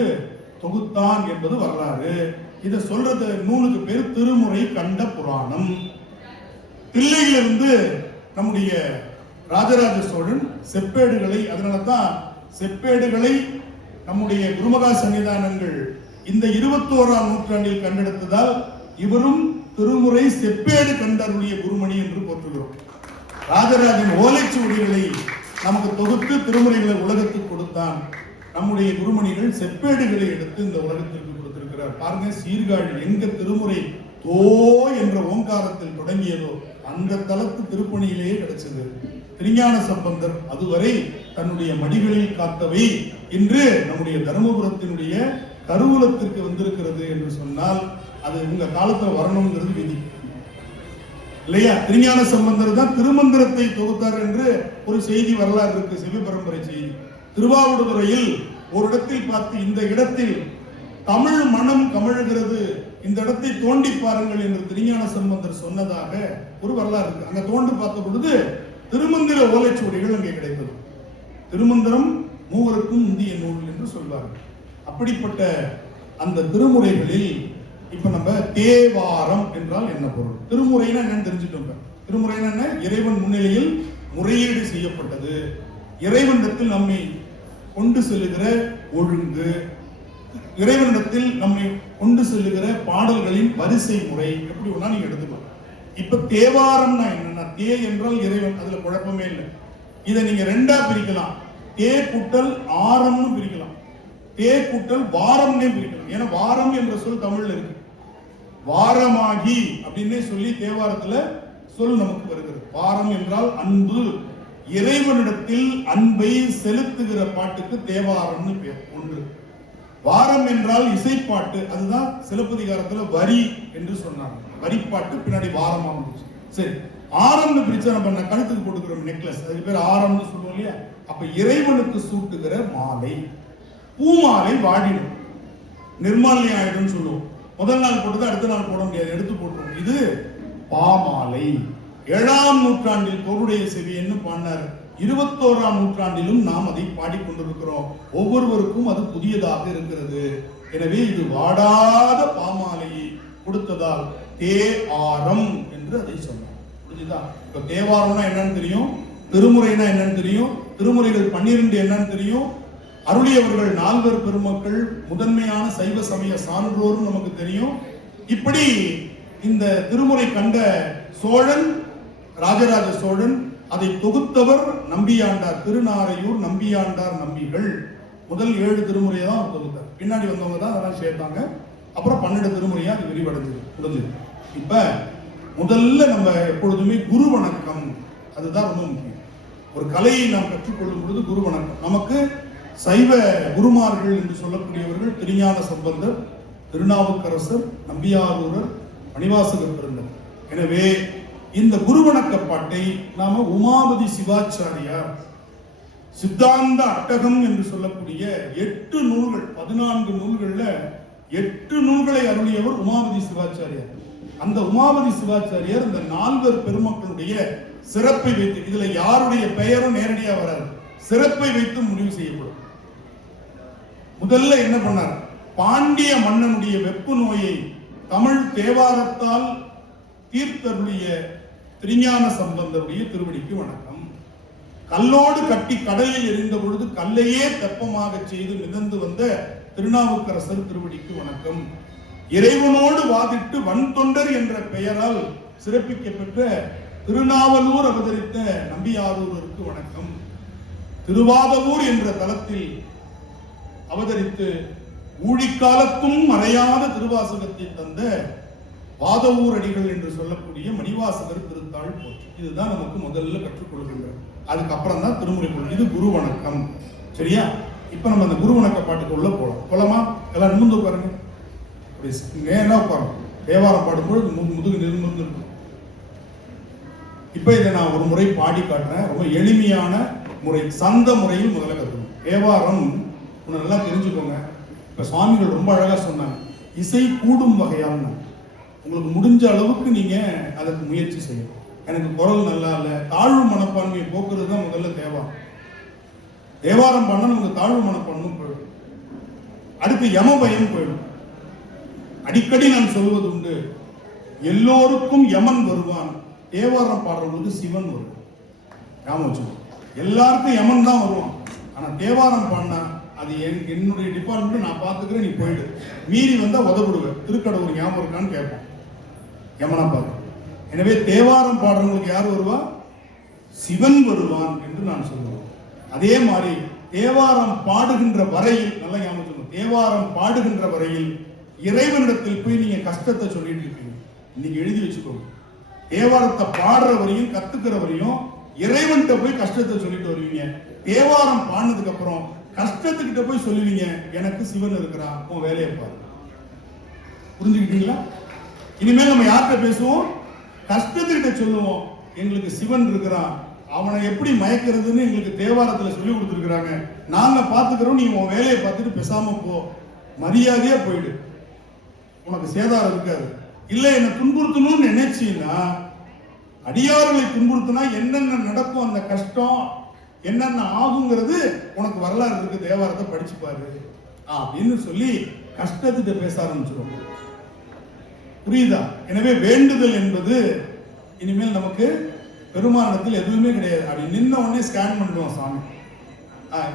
தொகுத்தான் என்பது வரலாறு. இத சொல்றது நூலுக்கு பேர் திருமுறை கண்ட புராணம். தில்லையிலிருந்து நம்முடைய ராஜராஜ சோழன் செப்பேடுகளை, அதனாலதான் செப்பேடுகளை நம்முடைய குருமகா சன்னிதானங்கள் இந்த 21ஆம் நூற்றாண்டில் கண்டெடுத்ததால் இவரும் திருமுறை செப்பேடு கண்டருடைய குருமணி என்று போற்றுகிறோம். ராஜராஜன் ஓலைச்சுவடிகளை நமக்கு தொகுத்து திருமுறைகளை உலகத்துக்கு கொடுத்தான். நம்முடைய குருமணிகள் செப்பேடுகளை எடுத்து இந்த உலகத்திற்கு கொடுத்திருக்கிறார். பாருங்க, சீர்காழி எங்க திருமுறை தோ என்ற ஓங்காரத்தில் தொடங்கியதோ அந்த தலத்து திருப்பணியிலேயே கிடைச்சது. திருஞான சம்பந்தர் அதுவரை தன்னுடைய மடிகளில் காத்தவை இன்று நம்முடைய தர்மபுரத்தினுடைய கருவூலத்திற்கு வந்திருக்கிறது என்று சொன்னால் அது உங்க காலத்துல வரணுங்கிறது விதி இல்லையா? திருஞான சம்பந்தர் தான் திருமந்திரத்தை தொகுத்தார் என்று ஒரு செய்தி வரலாறு இருக்கு, சிவ பரம்பரை செய்தி. திருவாவடுதுறையில் ஒரு இடத்தில் பார்த்து இந்த இடத்தில் தமிழ் மனம் கமழுகிறது, இந்த இடத்தை தோண்டி பாருங்கள் என்று திருஞான சம்பந்தர் சொன்னதாக ஒரு வரலாறு இருக்கு. அங்க தோண்டி பார்த்த பொழுது திருமந்திர ஓலைச்சுவடிகள் அங்கே கிடைத்தது. திருமந்திரம் மூவருக்கும் முந்திய நூல் என்று சொல்வார்கள். அப்படிப்பட்ட அந்த திருமுறைகளில் இப்ப நம்ம தேவாரம் என்றால் என்ன பொருள், திருமுறைனா என்னன்னு தெரிஞ்சுட்டோம். திருமுறைனா என்ன? இறைவன் முன்னிலையில் முறையீடு செய்யப்பட்டது, இறைவனிடத்தில் நம்மை கொண்டு செல்லுகிற ஒழுங்கு, இறைவனிடத்தில் நம்மை கொண்டு செல்லுகிற பாடல்களின் வரிசை முறை, எப்படி ஒண்ணா நீங்க எடுத்துக்கலாம். இப்ப தேவாரம்னா என்னன்னா, தே என்றால் இறைவன், அதுல குழப்பமே இல்லை. இதை நீங்க ரெண்டா பிரிக்கலாம், தே கூட்டல் ஆரம்னு பிரிக்கலாம், தே கூட்டல் வாரம்னே பிரிக்கலாம். ஏன்னா வாரம் என்ற சொல் தமிழ்ல இருக்கு, வாரமாகி அப்படின்னே சொல்லி தேவாரத்துல சொல் நமக்கு வருகிறது. வாரம் என்றால் அன்பு, இறைவனிடத்தில் அன்பை செலுத்துகிற பாட்டுக்கு தேவாரம்னு பேர் ஒன்று. வாரம் என்றால் இசைப்பாட்டு, அதுதான் சிலப்பதிகாரத்துல வரி என்று சொன்னாங்க, வரிப்பாட்டு பின்னாடி வாரமா வந்துச்சு. சரி, ஆரம்னு பிரிச்சா நம்ம கழுத்துக்கு போட்டுக்கிறோம் நெக்லஸ், அதுக்கு பேர் ஆரம்னு சொல்லுவோம் இல்லையா? அப்ப இறைவனுக்கு சூட்டுகிற மாலை, பூமாலை வாடிடும், நிர்மால்யம் ஆயிடும் சொல்லுவோம். முதல் நாள் போட்டது அடுத்த நாள் போட முடியாது, எடுத்து போட்டுரும். இது பாமாலை. 7ஆம் நூற்றாண்டில் தோருடைய செவியன்னு பாடினார். 21ஆம் நூற்றாண்டிலும் நாம் அதை பாடிக்கொண்டிருக்கிறோம். ஒவ்வொருவருக்கும் அது புதியதாக இருக்கிறது. எனவே இது வாடாத பாமாலையை கொடுத்ததால் தே ஆரம் என்று அதை சொன்னார். புரிஞ்சுதா? இப்ப தேவாரம்னா என்னன்னு தெரியும், திருமுறைனா என்னன்னு தெரியும், திருமுறைகள் 12 என்னன்னு தெரியும், அருளியவர்கள் 4 பெருமக்கள், முதன்மையான சைவ சமய சான்றோரும் நமக்கு தெரியும். இப்படி இந்த திருமுறை கண்ட சோழன், ராஜராஜ சோழன், அதை தொகுத்தவர் நம்பியாண்டார், திருநாரையூர் நம்பியாண்டார் நம்பிகள். முதல் 7 திருமுறையை தான் தொகுத்தார், பின்னாடி வந்தவங்க தான் அதெல்லாம் சேர்த்தாங்க. அப்புறம் 12 திருமுறையா அது விரிவடைஞ்சது, முடிஞ்சது. இப்ப முதல்ல நம்ம எப்பொழுதுமே குரு வணக்கம், அதுதான் ரொம்ப முக்கியம். ஒரு கலையை நாம் கற்றுக்கொள்ளும் பொழுது குரு வணக்கம். நமக்கு சைவ குருமார்கள் என்று சொல்லக்கூடியவர்கள் திருஞான சம்பந்தர், திருநாவுக்கரசர், நம்பியாரூரர், மணிவாசகர் பிறந்தர். எனவே இந்த குருவணக்க பாட்டை நாம உமாபதி சிவாச்சாரியார் சித்தாந்த அட்டகம் என்று சொல்லக்கூடிய 8 நூல்கள், 14 நூல்கள்ல 8 நூல்களை அருளியவர் உமாபதி சிவாச்சாரியார். அந்த உமாபதி சிவாச்சாரியார் இந்த 4 பெருமக்களுடைய சிறப்பை வைத்து, இதுல யாருடைய பெயரும் நேரடியாக வராது, சிறப்பை வைத்து முடிவு செய்யப்படும். முதல்ல என்ன பண்ணார்? பாண்டிய மன்னனுடைய வெப்பு நோயை தமிழ் தேவாரத்தால் தீர்த்தருடைய திருஞான சம்பந்தருடைய திருவடிக்கு வணக்கம். கல்லோடு கட்டி கடலில் எரிந்த பொழுது கல்லையே தெப்பமாக செய்து மிதந்து வந்த திருநாவுக்கரசர் திருவடிக்கு வணக்கம். இறைவனோடு வாதிட்டு வன் தொண்டர் என்ற பெயரால் சிறப்பிக்கப்பெற்ற திருநாவலூர் அவதரித்த நம்பியாரூருக்கு வணக்கம். திருவாதவூர் என்ற தலத்தில் அவதரித்து ஊழிக்காலத்தும் மறையாத திருவாசகத்தை தந்த வாதவூர் அடிகள் என்று சொல்லக்கூடிய மணிவாசகர் திருத்தாள் போற்றி. இதுதான் நமக்கு முதல்ல கற்றுக்கொள்கின்றோம். அதுக்கப்புறம் தான் திருமுறை. இது குரு வணக்கம். சரியா? இப்ப நம்ம அந்த குரு வணக்க பாட்டுக்கு உள்ள போலாமா? எல்லாம் நிமிர்ந்து உட்காருங்க, நேரா உட்காரணும். தேவாரம் பாடும்போது முதுகு நிமிர்ந்து இருக்கும். இப்ப இதை நான் ஒரு முறை பாடி காட்டுறேன். ரொம்ப எளிமையான முறை, சந்த முறையில் முதல்ல கற்றுக்கணும். தேவாரம் நல்லா தெரிஞ்சுக்கோங்க. இப்ப சுவாமிகள் ரொம்ப அழகா சொன்னாங்க, இசை கூடும் வகையால். உங்களுக்கு முடிஞ்ச அளவுக்கு நீங்க அதுக்கு முயற்சி செய்யணும். எனக்கு குரல் நல்லா இல்லை, தாழ்வு மனப்பான்மையை போக்குறது தான் முதல்ல தேவாரம். தேவாரம் பண்ண நமக்கு தாழ்வு மனப்பான்மை போயிடும். அடுத்து யம பயம் போயிடும். அடிக்கடி நான் சொல்வது உண்டு, எல்லோருக்கும் யமன் வருவான், தேவாரம் பாடுறவங்களுக்கு சிவன் வருவான். ஞாபகம் வச்சுக்கோ, எல்லாருக்கும் யமன் தான் வருவான். ஆனா தேவாரம் பாடினா அது என்னுடைய டிபார்ட்மெண்ட், நான் பார்த்துக்கிறேன், நீ போயிடு, மீறி வந்தா உதவிடுவேன், திருக்கடவுர் ஞாபகம் இருக்கான்னு கேட்போம், யமனா பார்த்து. எனவே தேவாரம் பாடுறவங்களுக்கு யார் வருவா? சிவன் வருவான் என்று நான் சொல்லுவேன். அதே மாதிரி தேவாரம் பாடுகின்ற வரையில், நல்லா ஞாபகம் சொல்லணும், தேவாரம் பாடுகின்ற வரையில் இறைவனிடத்தில் போய் நீங்க கஷ்டத்தை சொல்லிட்டு இருக்கீங்க. நீங்க எழுதி வச்சுக்கோங்க, தேவாரத்தை பாடுற வரையும் கத்துக்கிற வரையும் இறைவன்கிட்ட போய் கஷ்டத்தை சொல்லிட்டு வருவீங்க. தேவாரம் பாடினதுக்கு அப்புறம் கஷ்டத்துக்கிட்ட போய் சொல்லுவீங்க, எனக்கு சிவன் இருக்கிறான், உன் வேலையை பாரு. புரிஞ்சுக்கிட்டீங்களா? இனிமேல் நம்ம யார்கிட்ட பேசுவோம்? கஷ்டத்துக்கிட்ட சொல்லுவோம், எங்களுக்கு சிவன் இருக்கிறான், அவனை எப்படி மயக்கிறதுன்னு எங்களுக்கு தேவாரத்துல சொல்லி கொடுத்துருக்காங்க, நாங்க பாத்துக்கிறோம், நீ உன் வேலையை பார்த்துட்டு பேசாம போ, மரியாதையா போயிடு, உனக்கு சேதாரம் இருக்காது. இல்ல என்ன துன்புறுத்தணும்னு நினைச்சீங்கன்னா, அடியார்களை துன்புறுத்தினா என்னென்ன நடக்கும், அந்த கஷ்டம் என்னென்ன ஆகுங்கிறது உனக்கு வரலாறு இருக்கு, தேவாரத்தை படிச்சு பாரு அப்படின்னு சொல்லி கஷ்டத்துக்கு பேச ஆரம்பிச்சிடும். புரியுதா? எனவே வேண்டுதல் என்பது இனிமேல் நமக்கு பெருமானத்தில் எதுவுமே கிடையாது. அப்படி நின்ன உடனே ஸ்கேன் பண்ணுவோம், சாமி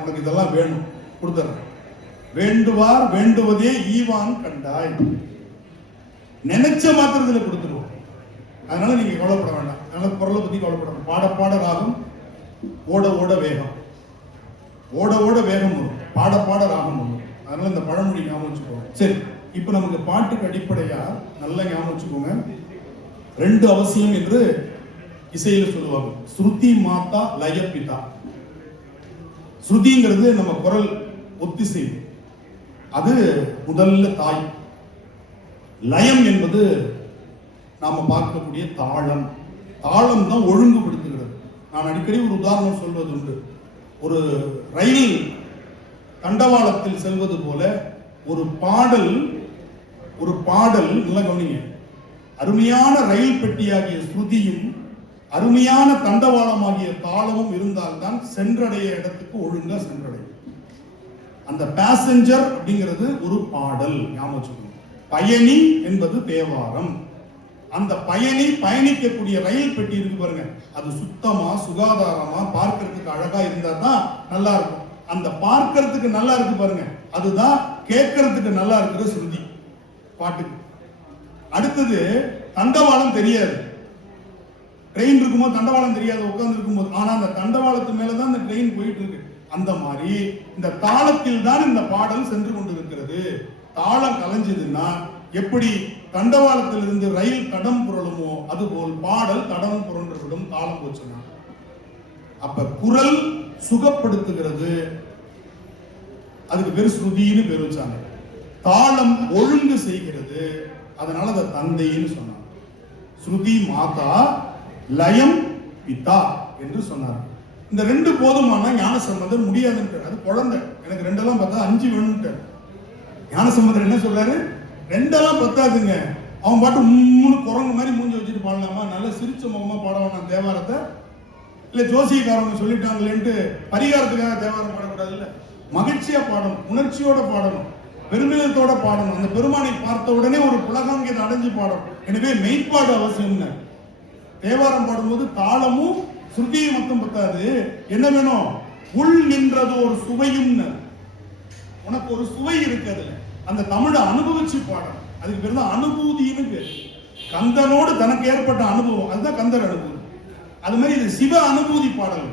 உனக்கு இதெல்லாம் வேணும், கொடுத்துறேன். வேண்டுவார் வேண்டுவதே ஈவான் கண்டாய், நினைச்ச மாத்திரத்தில் கொடுத்துருவோம். அதனால நீங்க கவலைப்பட வேண்டாம், அதனால குரலை பத்தி கவலைப்பட. பாட பாட ராகம், ஓட ஓட வேகம், ஓட ஓட வேகம் வரும், பாட பாட ராகம் வரும். அதனால இந்த பழமொழி ஞாபகம் வச்சுக்கோங்க. சரி, இப்ப நமக்கு பாட்டுக்கு அடிப்படையா நல்லா ஞாபகம் வச்சுக்கோங்க, ரெண்டு அவசியம் என்று இசையில சொல்லுவாங்க. ஸ்ருதி மாதா லய பிதா. ஸ்ருதிங்கிறது நம்ம குரல் ஒத்திசைவு, அது முதல்ல தாய். லயம் என்பது நாம பார்க்கக்கூடிய தாளம். தாளம் தான் ஒழுங்குபடுத்துகிறது. நான் அடிக்கடி ஒரு உதாரணம் சொல்வது உண்டு. ஒரு ரயில் தண்டவாளத்தில் செல்வது போல ஒரு பாடல் நல்லா கவனிங்க, அருமையான ரயில் பெட்டியாகிய ஸ்ருதியும் அருமையான தண்டவாளமாகிய தாளமும் இருந்தால்தான் சென்றடைய இடத்துக்கு ஒழுங்கா சென்றடையும். அந்த பேசஞ்சர் அப்படிங்கிறது ஒரு பாடல், ஞாபகம். பயணி என்பது தேவாரம். அந்த பயணி பயணிக்கக்கூடிய ரயில் பெட்டி இருக்கு பாருங்க, அது சுத்தமா சுகாதாரமா பார்க்கறதுக்கு அழகா இருந்தா தான் நல்லா இருக்கும். அந்த பார்க்கறதுக்கு நல்லா இருக்கு பாருங்க, அதுதான் கேட்கறதுக்கு நல்லா இருக்கிற ஸ்ருதி பாட்டுக்கு. அடுத்தது தண்டவாளம் தெரியாது, ட்ரெயின் இருக்கும்போது தண்டவாளம் தெரியாது உட்கார்ந்து இருக்கும்போது, ஆனா அந்த தண்டவாளத்து மேலதான் இந்த ட்ரெயின் போயிட்டு இருக்கு. அந்த மாதிரி இந்த தாளத்தில் தான் இந்த பாடல் சென்று கொண்டிருக்கிறது. தாளம் கலைஞ்சதுன்னா எப்படி தண்டவாளத்தில் இருந்து ரயில் தடம் புரளுமோ அதுபோல் பாடல் தடம் புரண்டுவிடும் தாளம் போச்சுன்னா. அப்ப குரல் சுகப்படுத்துகிறது, அதுக்கு பேரு ஸ்ருதின்னு பேர் வச்சாங்க. தாளம் ஒழுங்கு செய்கிறது, அதனால அதை தந்தைன்னு சொன்னாங்க. ஸ்ருதி மாதா, லயம் பிதா என்று சொன்னார். இந்த ரெண்டு போதுமான ஞானசம்பந்தர் முடியாதுன்றார். அது குழந்தை, எனக்கு ரெண்டெல்லாம் பார்த்தா 5 வேணும்ட்டார். ஞானசம்பந்தர் என்ன சொல்றாரு? ரெண்டெல்லாம் பத்தாதுங்க, அவன் பாட்டு 3 குரங்கு மாதிரி மூஞ்சி வச்சுட்டு பாடலாமா? நல்ல சிரிச்ச முகமா பாடவான தேவாரத்தை, இல்ல ஜோசியக்காரங்க சொல்லிட்டாங்களேன்ட்டு பரிகாரத்துக்காக தேவாரம் பாடக்கூடாது. இல்ல, மகிழ்ச்சியா பாடணும், உணர்ச்சியோட பாடணும், பெருமிதத்தோட பாடணும். அந்த பெருமானை பார்த்த உடனே ஒரு புலகாங்கியத்தை அடைஞ்சு பாடணும். எனவே மெய்ப்பாடு அவசியம். தேவாரம் பாடும்போது தாளமும் ஸ்ருதியும் மட்டும் பத்தாது, என்ன வேணும்? உள் நின்றது ஒரு சுவையும். உனக்கு ஒரு சுவை இருக்குது, அந்த தமிழை அனுபவிச்சு பாடணும். அதுக்கு பேர் தான் அனுபூதின்னு பேர். கந்தனோடு தனக்கு ஏற்பட்ட அனுபவம், அதுதான் கந்தர் அனுபூதி. அது மாதிரி இது சிவ அனுபூதி பாடல்.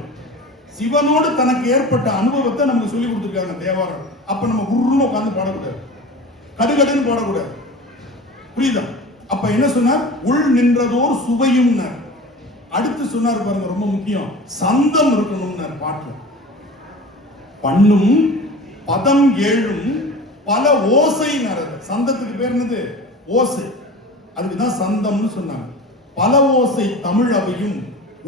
சிவனோடு தனக்கு ஏற்பட்ட அனுபவத்தை நமக்கு சொல்லி கொடுத்துருக்காங்க தேவாரம். அப்ப நம்ம குருன்னு உட்கார்ந்து பாடக்கூடாது, கடுகடுன்னு பாடக்கூடாது. புரியுதா? அப்ப என்ன சொன்னார்? உள் நின்றதோர் சுவையும். அடுத்து சொன்னார் பாருங்க, ரொம்ப முக்கியம், சந்தம் இருக்கணும் பாட்டு. பண்ணும் பதம் ஏழும் பல ஓசை நரது. சந்தத்துக்கு பேர் என்னது? ஓசை. அதுக்குதான் சந்தம்னு சொன்னாங்க. பல ஓசை தமிழ் அவையும்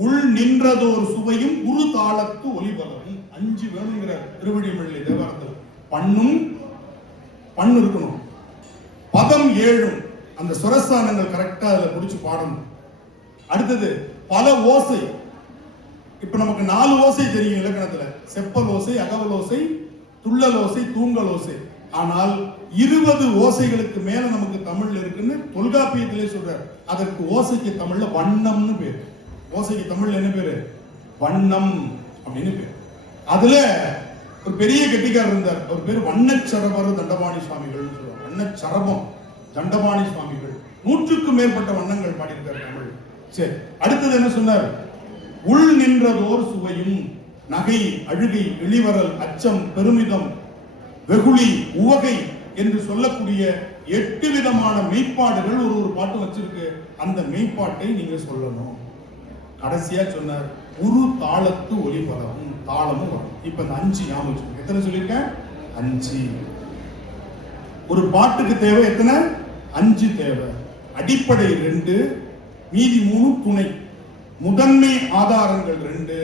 உள் நின்றதோர் சுவையும் குரு தாளத்து ஒலிபலவும். 5 வேணுங்கிற திருவடிமொழி தேவாரத்தில். பண்ணும் பண்ணு இருக்கணும். பதம் 7 அந்த சுரஸ்தானங்கள் கரெக்டா அதுல புடிச்சு பாடணும். அடுத்தது பல ஓசை. இப்ப நமக்கு 4 ஓசை தெரியும் இலக்கணத்துல, செப்பல் ஓசை, அகவல் ஓசை, துள்ளல் ஓசை, தூங்கல் ஓசை. ஆனால் 20 ஓசைகளுக்கு மேல நமக்கு தமிழ்ல இருக்குன்னு தொல்காப்பியத்திலே சொல்றார். அதற்கு ஓசைக்கு தமிழ்ல வண்ணம்னு பேரு. ஓசைக்கு தமிழ்ல என்ன பேரு? வண்ணம் அப்படின்னு பேரு. அதுல ஒரு பெரிய கெட்டிக்காரர் இருந்தார், அவர் பேரு வண்ணச்சரபர் தண்டபாணி சுவாமிகள் சொல்லுவாங்க. வண்ணச்சரபம் தண்டபாணி சுவாமிகள் 100க்கு மேற்பட்ட வண்ணங்கள் பாடியிருக்கார் தமிழ். சரி, அடுத்தது என்ன சொன்னார்? உள் நின்றதோர் சுவையும் நகை, அழுகை, இளிவரல், அச்சம், பெருமிதம், வெகுளி, உவகை என்று சொல்லக்கூடிய 8 விதமான மெய்ப்பாடுகள் ஒரு பாட்டு வச்சிருக்கு. அந்த மெய்ப்பாட்டை நீங்க சொல்லணும். கடைசியா சொன்னார், உரு தாளத்து ஒலி பரவும், தாளமும் வரும். இப்ப இந்த 5 ஞாபகம் எத்தனை சொல்லியிருக்கேன்? 5. ஒரு பாட்டுக்கு தேவை எத்தனை? 5 தேவை. அடிப்படை 2, மீதி 3 துணை. முதன்மை ஆதாரங்கள் 2,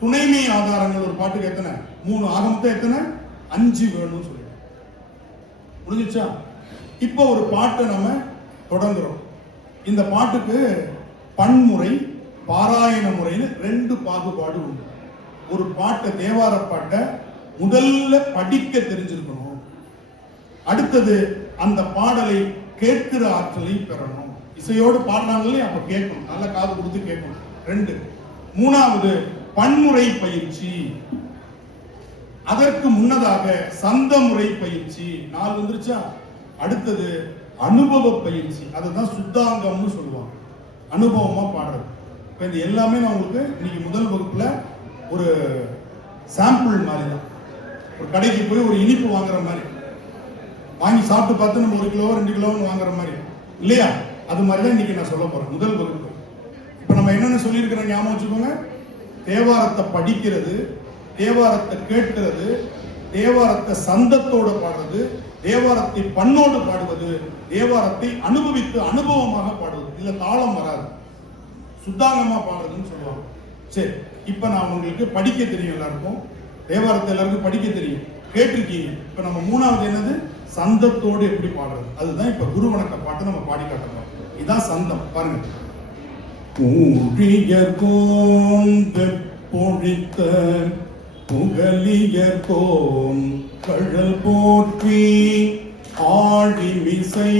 துணைமை ஆதாரங்கள் ஒரு பாட்டுக்கு எத்தனை? 3. ஆகமத்தை எத்தனை? 5 வேணும்னு சொல்லி புரிஞ்சுச்சா? இப்போ ஒரு பாட்டை நம்ம தொடங்குறோம். இந்த பாட்டுக்கு பன்முறை, பாராயண முறைன்னு 2 பாகுபாடு உண்டு. ஒரு பாட்டை, தேவார பாட்டை முதல்ல படிக்க தெரிஞ்சிருக்கணும். அடுத்தது அந்த பாடலை கேட்கிற ஆற்றலை பெறணும். இசையோடு பாடுறாங்களே அப்ப கேட்கணும், நல்ல காது கொடுத்து கேட்கணும். 2. 3வது பன்முறை பயிற்சி. அதற்கு முன்னதாக சந்த முறை பயிற்சி. 4 வந்துருச்சா? அடுத்தது அனுபவ பயிற்சி. அதுதான் சுத்தாங்கம்னு சொல்லுவாங்க, அனுபவமா பாடுறது. இப்ப இது எல்லாமே நான் உங்களுக்கு இன்னைக்கு முதல் வகுப்புல ஒரு சாம்பிள் மாதிரி தான். ஒரு கடைக்கு போய் ஒரு இனிப்பு வாங்குற மாதிரி வாங்கி சாப்பிட்டு பார்த்து நம்ம 1 கிலோ 2 கிலோன்னு வாங்குற மாதிரி இல்லையா? அது மாதிரி தான் இன்னைக்கு நான் சொல்ல போறேன் முதல் வகுப்பு. இப்ப நம்ம என்னென்ன சொல்லியிருக்கிறோம் ஞாபகம் வச்சுக்கோங்க. தேவாரத்தை படிக்கிறது, தேவாரத்தை கேட்கிறது, தேவாரத்தை சந்தத்தோடு பாடுறது, தேவாரத்தை பண்ணோடு பாடுவது, தேவாரத்தை அனுபவித்து அனுபவமாக பாடுவது. இதுல தாளம் வராது, சுத்தாங்கமா பாடுறதுன்னு சொல்லுவாங்க. சரி, இப்ப நான் உங்களுக்கு படிக்க தெரியும், எல்லாருக்கும் தேவாரத்தை எல்லாருக்கும் படிக்க தெரியும், கேட்டிருக்கீங்க. இப்ப நம்ம 3வது என்னது? சந்தத்தோடு எப்படி பாடுறது. அதுதான் இப்ப குரு வணக்க பாட்டு நம்ம பாடி காட்டுறோம். இதான் சந்தம். பாருங்க. பொழித்த புகலியர்கோன் கழல் போற்றி ஆழிமிசை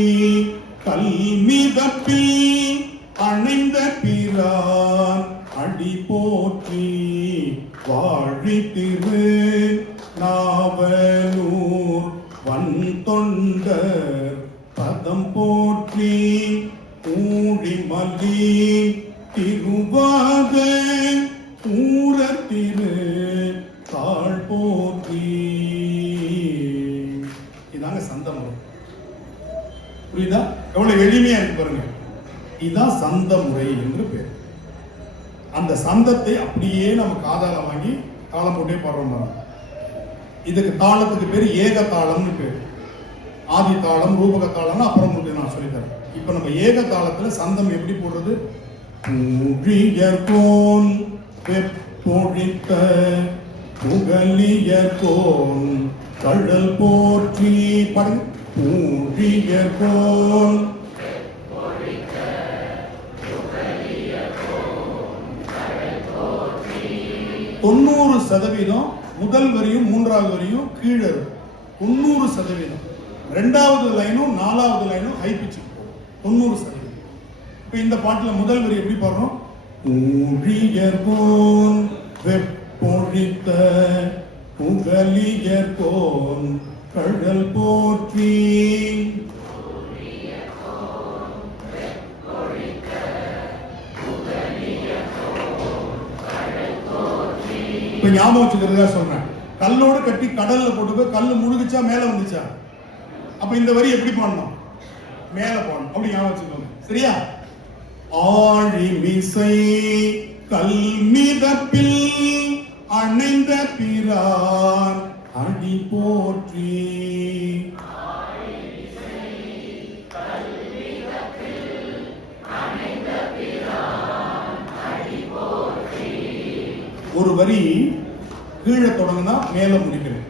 கல்மிதப்பில் அணைந்த பிரான் அடி போற்றி வாழி திரு நாவலூர் வன் தொண்டர் பதம் போற்றி ஊழிமலி திருவாத ஊரத்திரு தாழ் போற்றி. இதாங்க சந்த முறை. புரியுதா? எவ்வளவு எளிமையா இருக்கு பாருங்க. இதுதான் சந்த முறை என்று பேர். அந்த சந்தத்தை அப்படியே நம்ம காதால வாங்கி தாளம் போட்டே பாடுறோம். இதுக்கு தாளத்துக்கு பேர் ஏக தாளம்னு பேர். ஆதி தாளம், ரூபக தாளம் அப்புறம் உங்களுக்கு நான் சொல்லித்தரேன். இப்ப நம்ம ஏக தாளத்துல சந்தம் எப்படி போடுறது? ஊழியர்கோன் பொழித்த புகலியர்கோன் கழல் போற்றி. பாருங்க. ஊழியர்கோன் 90% முதல் வரியும் 3வது வரியும் கீழே இருக்கும். 90%. 2வது லைனும் 4வது லைனும் ஹை பிட்ச் போகும். 90%. இப்ப இந்த பாட்டுல முதல் வரி எப்படி பாடுறோம்? ஊழியர்கோன் வெப்பொழித்த புகலியர்கோன் கழல் போற்றி. இப்ப ஞாபகம் வச்சுக்கிறதா சொல்றேன். கல்லோடு கட்டி கடல்ல போட்டு போய் கல்லு முழுகுச்சா மேல வந்துச்சா? அப்ப இந்த வரி எப்படி பாடணும்? மேல பாடணும். அப்படி ஞாபகம் வச்சுக்கோங்க. சரியா? ஆழிமிசை கல்மிதப்பில் அணைந்த பிரான் அடி போற்றி. ஒரு வரி கீழே தொடங்கினா மேல முடிக்கணும்.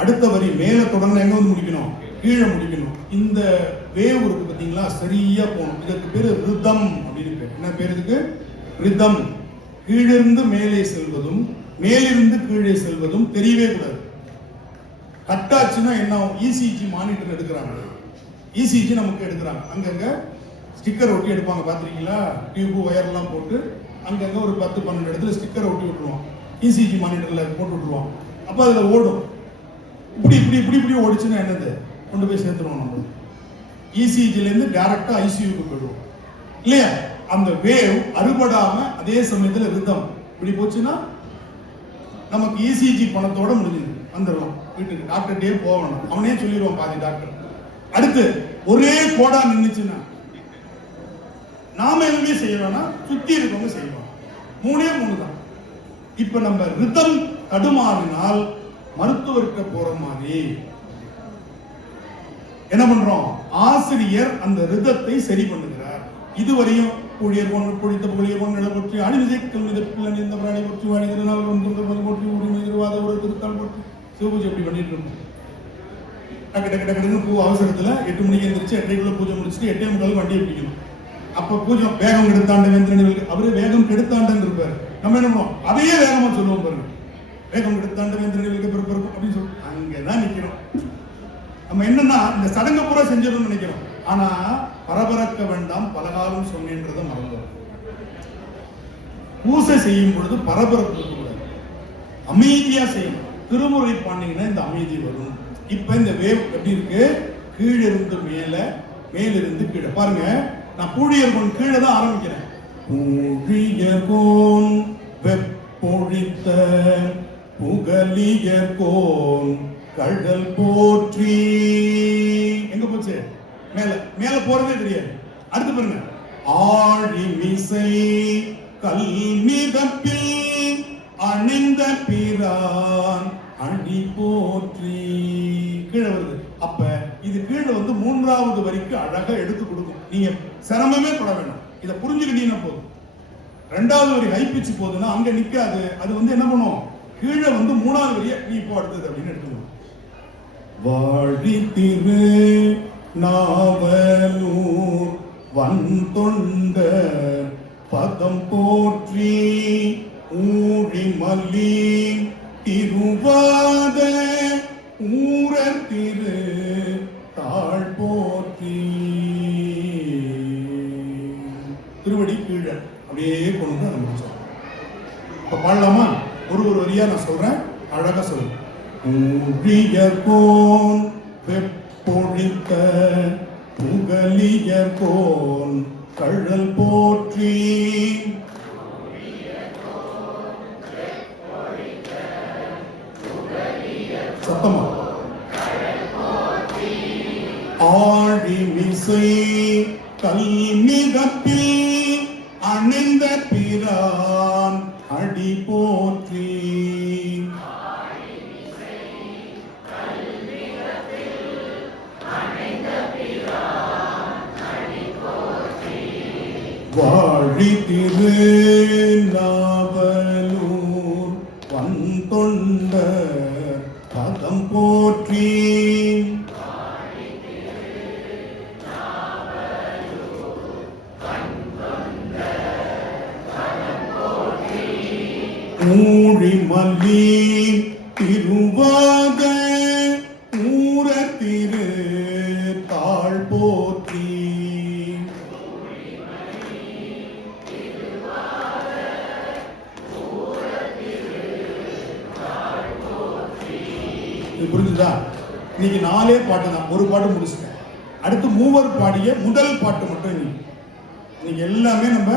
அடுத்த வரி மேல தொடங்கினா எங்க வந்து முடிக்கணும்? கீழே முடிக்கணும். இந்த வேவ் இருக்கு பார்த்தீங்களா, சரியா போகணும். இதுக்கு பேரு ரிதம் அப்படின்னு பேர். என்ன பேர் இதுக்கு? ரிதம். கீழிருந்து மேலே செல்வதும் மேலிருந்து கீழே செல்வதும் தெரியவே கூடாது. கட்டாச்சுன்னா என்ன ஆகும்? இசிஜி மானிட்டர் எடுக்கிறாங்க, இசிஜி நமக்கு எடுக்கிறாங்க. அங்கங்க ஸ்டிக்கர் ஒட்டி எடுப்பாங்க, பார்த்துருக்கீங்களா? டியூப் ஒயர்லாம் போட்டு அங்கங்க ஒரு 10-12 இடத்துல ஸ்டிக்கர் ஒட்டி விட்டுருவான், இசிஜி மானிட்டர்ல போட்டு விட்டுருவான். அப்போ அதில் ஓடும். இப்படி இப்படி இப்படி இப்படி ஓடிச்சுன்னா என்னது? கொண்டு போய் சேர்த்துருவோம். நம்ம இசிஜிலேருந்து டைரக்டா ஐசியூக்கு போயிடுவோம் இல்லையா? அந்த வேவ் அறுபடாம அதே சமயத்தில் ரிதம் இப்படி போச்சுன்னா நமக்கு இசிஜி பணத்தோட முடிஞ்சது, வந்துடலாம் வீட்டுக்கு. டாக்டர்கிட்டே போகணும், அவனே சொல்லிடுவான் பாதி டாக்டர். அடுத்து ஒரே கோடா நின்றுச்சுன்னா நாம எதுவுமே செய்ய வேணாம், சுத்தி இருக்கவங்க செய்வாங்க. 3 தான். இப்ப நம்ம ரிதம் தடுமாறினால் மருத்துவர்கிட்ட போற மாதிரி என்ன பண்றோம்? ஆசிரியர் அந்த ரிதத்தை சரி பண்ணுகிறார். இதுவரையும் ஊழியர் ஒன்று பொழித்த புகழியர் ஒன்று போற்றி அணிவிதைக்கல் மிதப்பில் இந்த பிராணி போற்றி வாணிதனால் போற்றி உரிமை நிர்வாத ஒரு திருத்தால் போற்றி சிவபூஜை எப்படி பண்ணிட்டு இருக்கோம். டக்கு டக்கு டக்குன்னு பூ அவசரத்துல 8 மணிக்கு எழுந்திரிச்சு 8:30 பூஜை முடிச்சுட்டு 8:45 வண்டியை பிடிக்கணும். அப்ப பூஜை வேகம் கெடுத்தாண்ட வேந்திரன், அவரே வேகம் கெடுத்தாண்டன் இருப்பாரு. நம்ம என்ன பண்ணுவோம்? அதையே வேகமா சொல்லுவோம் பாருங்க. வேகம் கெடுத்தாண்ட வேந்திரன் பிறப்பு அப்படின்னு சொல்லி அங்கதான் நிக்கிறோம். நம்ம என்னன்னா இந்த சடங்கு பூரா செஞ்சிடணும்னு நினைக்கிறோம். ஆனா பரபரக்க வேண்டாம் பலகாலம் சொன்னேன்றதை மறந்தோம். பூசை செய்யும் பொழுது பரபரப்பு இருக்கக்கூடாது, அமைதியா செய்யணும். திருமுறை பாண்டிங்கன்னா இந்த அமைதி வரும். இப்ப இந்த வேவ் எப்படி இருக்கு? கீழிருந்து மேல, மேலிருந்து கீழே. பாருங்க, நான் பூழியர்கோன் கீழே தான் ஆரம்பிக்கிறேன். பூழியர்கோன் வெப்பொழித்த புகலியர்கோன் கடல் போற்றி. எங்க போச்சு? மேல. மேல போறதே தெரியாது. அடுத்து பாருங்க, ஆழி மிசை கல்மிதப்பில் அணிந்த பிரான் அணி போற்றி. கீழே வருது. அப்ப இது கீழே வந்து 3வது வரிக்கு அழகா எடுத்து கொடுக்கும். நீங்க சிரமமே பட வேண்டாம், இதை புரிஞ்சுக்கிட்டீங்கன்னா போதும். 2வது வரி ஹை பிச்சு போகுதுன்னா அங்க நிக்காது. அது வந்து என்ன பண்ணும்? கீழே வந்து 3வது வரியை நீ இப்போ அடுத்தது அப்படின்னு எடுத்துக்கணும். வாழி திரு நாவலூர் வன் தொண்ட பதம் போற்றி ஊழி மல்லி திருவாத ஊரர் திரு தாழ் போற்றி. திருவடி கீழே அப்படியே கொண்டு வந்து முடிச்சோம். இப்ப பாடலாமா? ஒரு வரியா நான் சொல்றேன், அழகா சொல்றேன். ஊழியர்கோன் வெப்பொழித்த புகலியர்கோன் கழல் போற்றி. சத்தமா. ஆழி மிசை கல்மிதப்பில் அணிந்த பிரான் அடி போற்றி. வாழி திரு நாவலூர் வன் தொண்ட பதம் போற்றி. ஊழி மல்லி திருவாத ஊர திரு தாழ் போற்றி. புரிஞ்சுதா? இன்னைக்கு 4 பாட்டு தான், ஒரு பாட்டு முடிச்சுட்டேன். அடுத்து 3 பாடிய முதல் பாட்டு மட்டும் இன்னைக்கு எல்லாமே நம்ம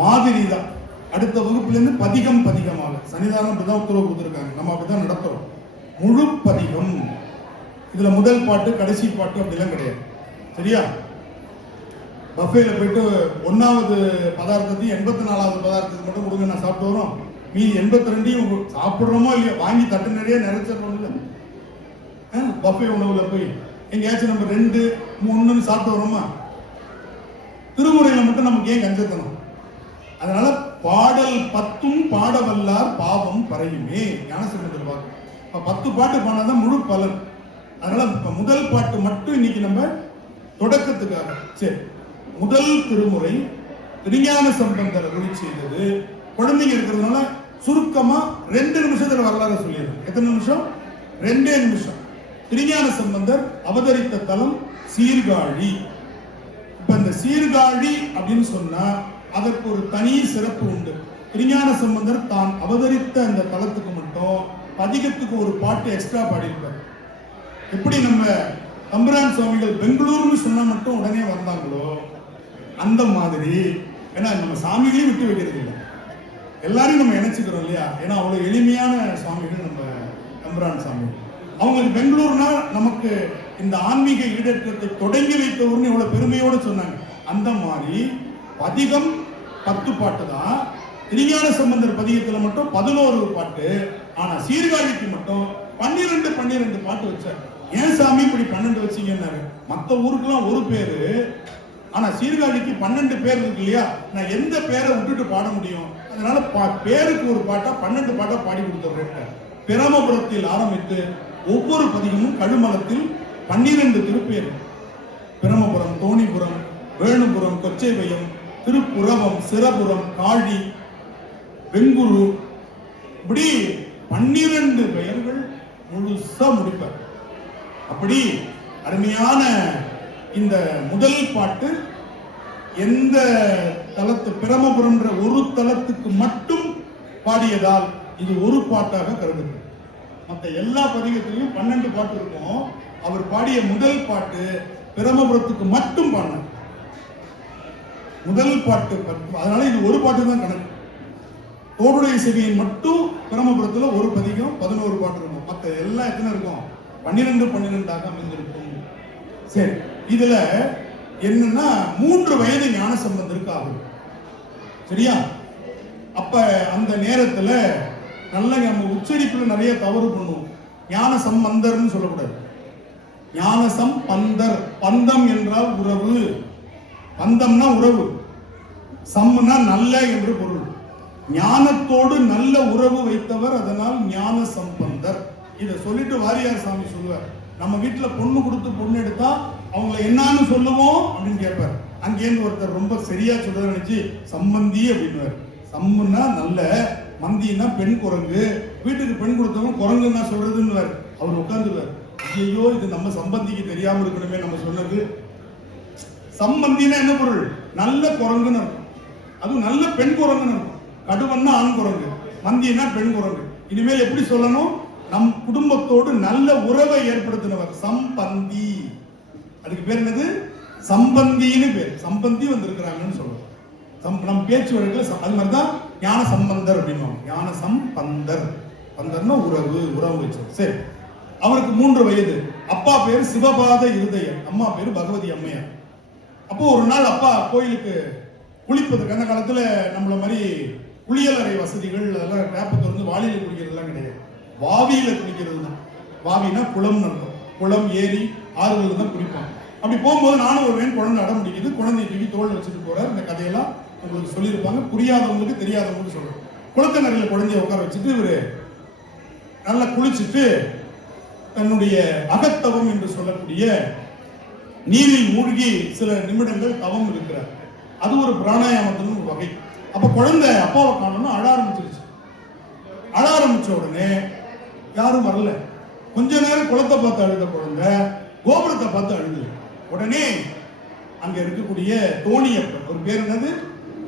மாதிரி தான். அடுத்த வகுப்புல இருந்து பதிகமாக சன்னிதானம் அப்படிதான் உத்தரவு கொடுத்துருக்காங்க. நம்ம அப்படிதான் நடத்துறோம். முழு பதிகம். இதுல முதல் பாட்டு கடைசி பாட்டு அப்படிலாம் கிடையாது. சரியா? பஃபேல போயிட்டு 1வது பதார்த்தத்தையும் 84வது பதார்த்தத்துக்கு மட்டும் கொடுங்க, நான் சாப்பிட்டு வரோம். மீதி 82 சாப்பிடுறோமோ இல்லையோ வாங்கி தட்டு நிறைய நிறைச்சிடறோம்ல. பஃபே உணவுல போய் எங்கேயாச்சும் நம்ம 2, 3 சாப்பிட்டு வரோமா? திருமுறையில மட்டும் நமக்கு ஏன் கஞ்சத்தனம்? அதனால பாடல் 10 பாடவல்லார் பாவம் பறையுமே ஞானசம்பந்தர் வாக்கு. 10 பாட்டு பாடினாதான் முழு பலன். அதனால முதல் பாட்டு மட்டும் இன்னைக்கு நம்ம தொடக்கத்துக்காக. சரி, முதல் திருமுறை திருஞான சம்பந்தர் அருளி செய்தது. குழந்தைங்க இருக்கிறதுனால சுருக்கமா 2 நிமிஷத்துல வரலாறு சொல்லிடுறேன். எத்தனை நிமிஷம்? 2 நிமிஷம். திருஞான சம்பந்தர் அவதரித்த தலம் சீர்காழி. இப்ப இந்த சீர்காழி அப்படின்னு சொன்னா அதற்கு ஒரு தனி சிறப்பு உண்டு. திருஞான சம்பந்தர் தான் அவதரித்த அந்த தலத்துக்கு மட்டும் பதிகத்துக்கு ஒரு பாட்டு எக்ஸ்ட்ரா பாடியிருப்பார். எப்படி நம்ம தம்புரான் சுவாமிகள் பெங்களூர்னு சொன்னா மட்டும் உடனே வந்தாங்களோ அந்த மாதிரி, ஏன்னா நம்ம சாமிகளையும் விட்டு வைக்கிறது இல்லை, எல்லாரையும் நம்ம நினைச்சுக்கிறோம் இல்லையா? ஏன்னா அவ்வளவு எளிமையான சுவாமிகள் நம்ம தம்புரான் சாமி. அவங்களுக்கு பெங்களூர்னா நமக்கு இந்த ஆன்மீக ஈடேற்றத்தை தொடங்கி வைத்தவர்னு எவ்வளவு பெருமையோடு சொன்னாங்க. அந்த மாதிரி பதிகம் 10 பாட்டு தான். திருஞான சம்பந்தர் பதிகத்துல மட்டும் 11 பாட்டு. ஆனா சீர்காழிக்கு மட்டும் 12 பாட்டு வச்சார். ஏன் சாமி இப்படி 12 வச்சீங்கன்னாரு. மற்ற ஊருக்குலாம் ஒரு பேரு, ஆனா சீர்காழிக்கு 12 பேர் இருக்கு இல்லையா? நான் எந்த பேரை விட்டுட்டு பாட முடியும்? அதனால பேருக்கு ஒரு பாட்டா 12 பாட்டா பாடி கொடுத்துறேன். பிரமபுரத்தில் ஆரம்பித்து ஒவ்வொரு பதிகமும் கழுமலத்தில் 12 திருப்பேர். பிரமபுரம், தோணிபுரம், வேணுபுரம், கொச்சைவயம், திருப்புரவம், சிரபுரம், காழி, வெங்குரு, இப்படி 12 பெயர்கள் முழுசா முடிப்பார். அப்படி அருமையான இந்த முதல் பாட்டு எந்த தலத்து பிரமபுரம்ன்ற ஒரு தலத்துக்கு மட்டும் பாடியதால் இது ஒரு பாட்டாக கருதுகிறது. மற்ற எல்லா பதிகத்திலையும் 12 பாட்டு இருக்கும். அவர் பாடிய முதல் பாட்டு பிரமபுரத்துக்கு மட்டும் பாடினார். முதல் பாட்டு, அதனால இது ஒரு பாட்டு தான் கணக்கு. தோடுடைய செவியின் மட்டும் பிரமபுரத்துல ஒரு பதிகம் 11 பாட்டு இருக்கும். மற்ற எல்லாம் எத்தனை இருக்கும்? 12 அமைந்திருக்கும். சரி, இதுல என்னன்னா 3 வயது ஞான சம்பந்தருக்கு ஆகும். சரியா? அப்ப அந்த நேரத்துல நல்ல நம்ம உச்சரிப்புல நிறைய தவறு பண்ணுவோம். ஞான சம்பந்தர்னு சொல்லக்கூடாது, ஞான சம்பந்தர். பந்தம் என்றால் உறவு, பந்தம்னா உறவு, சம்னா நல்ல என்று பொருள். ஞானத்தோடு நல்ல உறவு வைத்தவர், அதனால் ஞான சம்பந்தர். இதை சொல்லிட்டு வாரியார் சாமி சொல்லுவார், நம்ம வீட்டுல பொண்ணு கொடுத்து பொண்ணு எடுத்தா அவங்களை என்னன்னு சொல்லுவோம் அப்படின்னு கேட்பார். அங்கேருந்து ஒருத்தர் ரொம்ப சரியா சொல்றது நினைச்சு சம்பந்தி அப்படின்னு. சம்முன்னா நல்ல, மந்தினா பெண் குரங்கு. வீட்டுக்கு பெண் கொடுத்தவங்க குரங்குன்னா சொல்றதுன்னு அவர் உட்கார்ந்துருவார். ஐயோ, இது நம்ம சம்பந்திக்கு தெரியாம இருக்கணுமே நம்ம சொன்னது. சம்பந்தினா என்ன பொருள்? நல்ல குரங்குன்னு இருக்கும். அதுவும் நல்ல பெண் குரங்குன்னு இருக்கும். கடுவன்னா ஆண் குரங்கு, மந்தினா பெண் குரங்கு. இனிமேல் எப்படி சொல்லணும்? நம் குடும்பத்தோடு நல்ல உறவை ஏற்படுத்தினவர் சம்பந்தி. அதுக்கு பேர் என்னது? சம்பந்தின்னு பேர். சம்பந்தி வந்திருக்கிறாங்கன்னு சொல்றோம். நம் பேச்சு வழக்கில் அது மாதிரிதான் ஞான சம்பந்தர் அப்படின்னு. ஞான சம்பந்தர், பந்தர்னா உறவு, உறவு வச்சது. சரி, அவருக்கு 3 வயது. அப்பா பேர் சிவபாத இருதயர், அம்மா பேர் பகவதி அம்மையார். அப்போ ஒரு நாள் அப்பா கோயிலுக்கு குளிப்பதுக்கு, அந்த காலத்துல நம்மள மாதிரி குளியலறை வசதிகள் அதெல்லாம் டேப்பை திறந்து வாளியில குளிக்கிறதுலாம் கிடையாது. வாவியில குளிக்கிறது தான். வாவினா குளம்னு அர்த்தம். குளம், ஏரி, ஆறுகள் தான் குளிப்பாங்க. அப்படி போகும்போது நானும் ஒரு குழந்தை அடம் பிடிக்குது. குழந்தை தூக்கி தோல்ல வச்சுட்டு போறாரு. இந்த கதையெல்லாம் உங்களுக்கு சொல்லியிருப்பாங்க, புரியாதவங்களுக்கு தெரியாதவங்களுக்கு சொல்றேன். குளத்தங்கரையில குழந்தைய உட்கார வச்சுட்டு இவரு நல்லா குளிச்சுட்டு தன்னுடைய அகத்தவம் என்று சொல்லக்கூடிய நீரில் மூழ்கி சில நிமிடங்கள் தவம் இருக்கிறார். அது ஒரு பிராணாயாமத்தின் ஒரு வகை. அப்ப குழந்தை அப்பாவை காணணும் அழ ஆரம்பிச்சிருச்சு. அழ ஆரம்பிச்ச உடனே யாரும் வரல. கொஞ்ச நேரம் குளத்தை பார்த்து அழுத குழந்தை கோபுரத்தை பார்த்து அழுது. உடனே அங்க இருக்கக்கூடிய தோணியப்பன், ஒரு பேர் என்னது?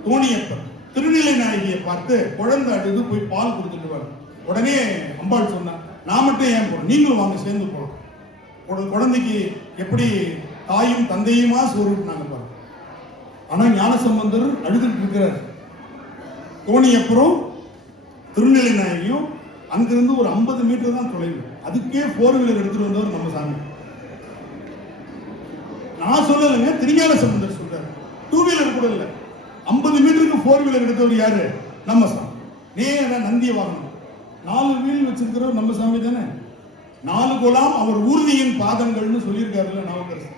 தோணியப்பன், திருநிலை நாயகியை பார்த்து குழந்தை அழுது போய் பால் கொடுத்துட்டு வர. உடனே அம்பாள் சொன்னா, நான் மட்டும் ஏன் போறேன், நீங்களும் வாங்க சேர்ந்து போறோம். குழந்தைக்கு எப்படி தாயும் தந்தையுமா சோறுனாங்க பாருங்க. ஆனா ஞானசம்பந்தர் அழுதுட்டு இருக்கிறார். தோணியப்பரும் திருநிலை நாயகியும் அங்கிருந்து ஒரு 50 மீட்டர் தான் தொலைவு. அதுக்கே 4 வீலர் எடுத்துட்டு வந்தவர் நம்ம சாமி. நான் சொல்லலைங்க, திருஞான சம்பந்தர் சொல்றாரு. 2 வீலர் கூட இல்ல, 50 மீட்டருக்கு 4 வீலர் எடுத்தவர் யாரு? நம்ம சாமி. நேர நந்திய வாகனம் 4 வீல் வச்சிருக்கிறவர் நம்ம சாமி தானே. 4 குலாம் அவர் ஊர்தியின் பாதங்கள்னு சொல்லியிருக்காருல்ல நாவுக்கரசர்.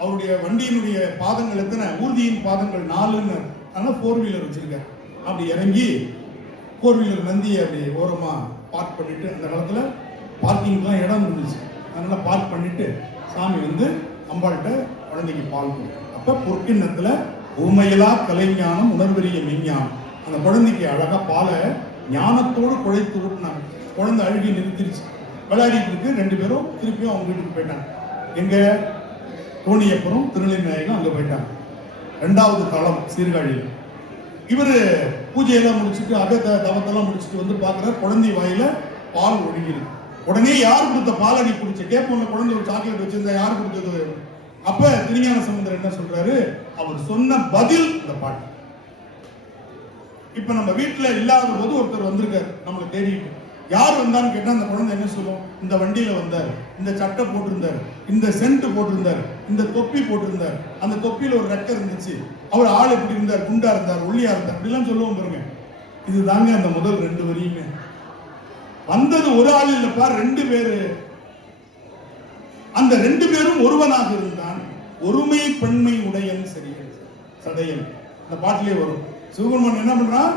அவருடைய வண்டியினுடைய பாதங்கள் எத்தனை? ஊர்தியின் பாதங்கள் 4ன்னு. அதனால 4 வீலர் வச்சிருக்காரு. அப்படி இறங்கி 4 வீலர் நந்தியை அப்படி ஓரமா பார்க் பண்ணிட்டு, அந்த காலத்துல பார்க்கிங்லாம் இடம் இருந்துச்சு. அதனால பார்க் பண்ணிட்டு சாமி வந்து அம்பாள்கிட்ட குழந்தைக்கு பால் கொடுக்கும். அப்ப பொற்கிண்ணத்துல உண்மையிலா கலைஞானம் உணர்வெறிய மெஞ்ஞானம். அந்த குழந்தைக்கு அழகா பாலை ஞானத்தோடு குழைத்து ஊட்டினாங்க. குழந்தை அழுகி நிறுத்திருச்சு, விளையாடிட்டு இருக்கு. 2 பேரும் திருப்பியும் அவங்க வீட்டுக்கு போயிட்டாங்க. எங்க கோணியப்புறம் திருநெல்வேலிநாயகம் அங்க போயிட்டாங்க. 2வது தளம் சீர்காழியில். இவரு பூஜையெல்லாம் முடிச்சுட்டு தவத்தெல்லாம் முடிச்சுட்டு வந்து பாக்குற குழந்தை வாயில பால் ஒழுகிருக்கு. உடனே யார் கொடுத்த பால் அடி குடிச்ச கேட்போம்ல, குழந்தை ஒரு சாக்லேட் வச்சிருந்தா யார் கொடுத்தது? அப்ப திருஞான சம்பந்தர் என்ன சொல்றாரு, அவர் சொன்ன பதில் இந்த பாட்டு. இப்ப நம்ம வீட்டுல இல்லாத போது ஒருத்தர் வந்திருக்காரு நம்மளை தேடிட்டு. யார் வந்தான்னு கேட்டா அந்த குழந்தை என்ன சொல்லும், இந்த வண்டியில வந்தாரு, இந்த சட்டை போட்டிருந்தாரு, இந்த சென்ட் போட்டிருந்தாரு, இந்த தொப்பி போட்டிருந்தாரு, அந்த தொப்பியில ஒரு ரெக்கை இருந்துச்சு, அவர் ஆள் எப்படி இருந்தார், குண்டா இருந்தார், ஒல்லியா இருந்தார், அப்படிலாம் சொல்லுவோம் பாருங்க. இதுதாங்க அந்த முதல் 2 வரியுமே. வந்தது ஒரு ஆள் இல்லப்பா, 2 பேரு. அந்த 2 பேரும் ஒருவனாக இருந்தான், ஒருமை பெண்மை உடையன் சரியன் சடையன். அந்த பாட்டிலே வரும். சிவபெருமான் என்ன பண்றான்,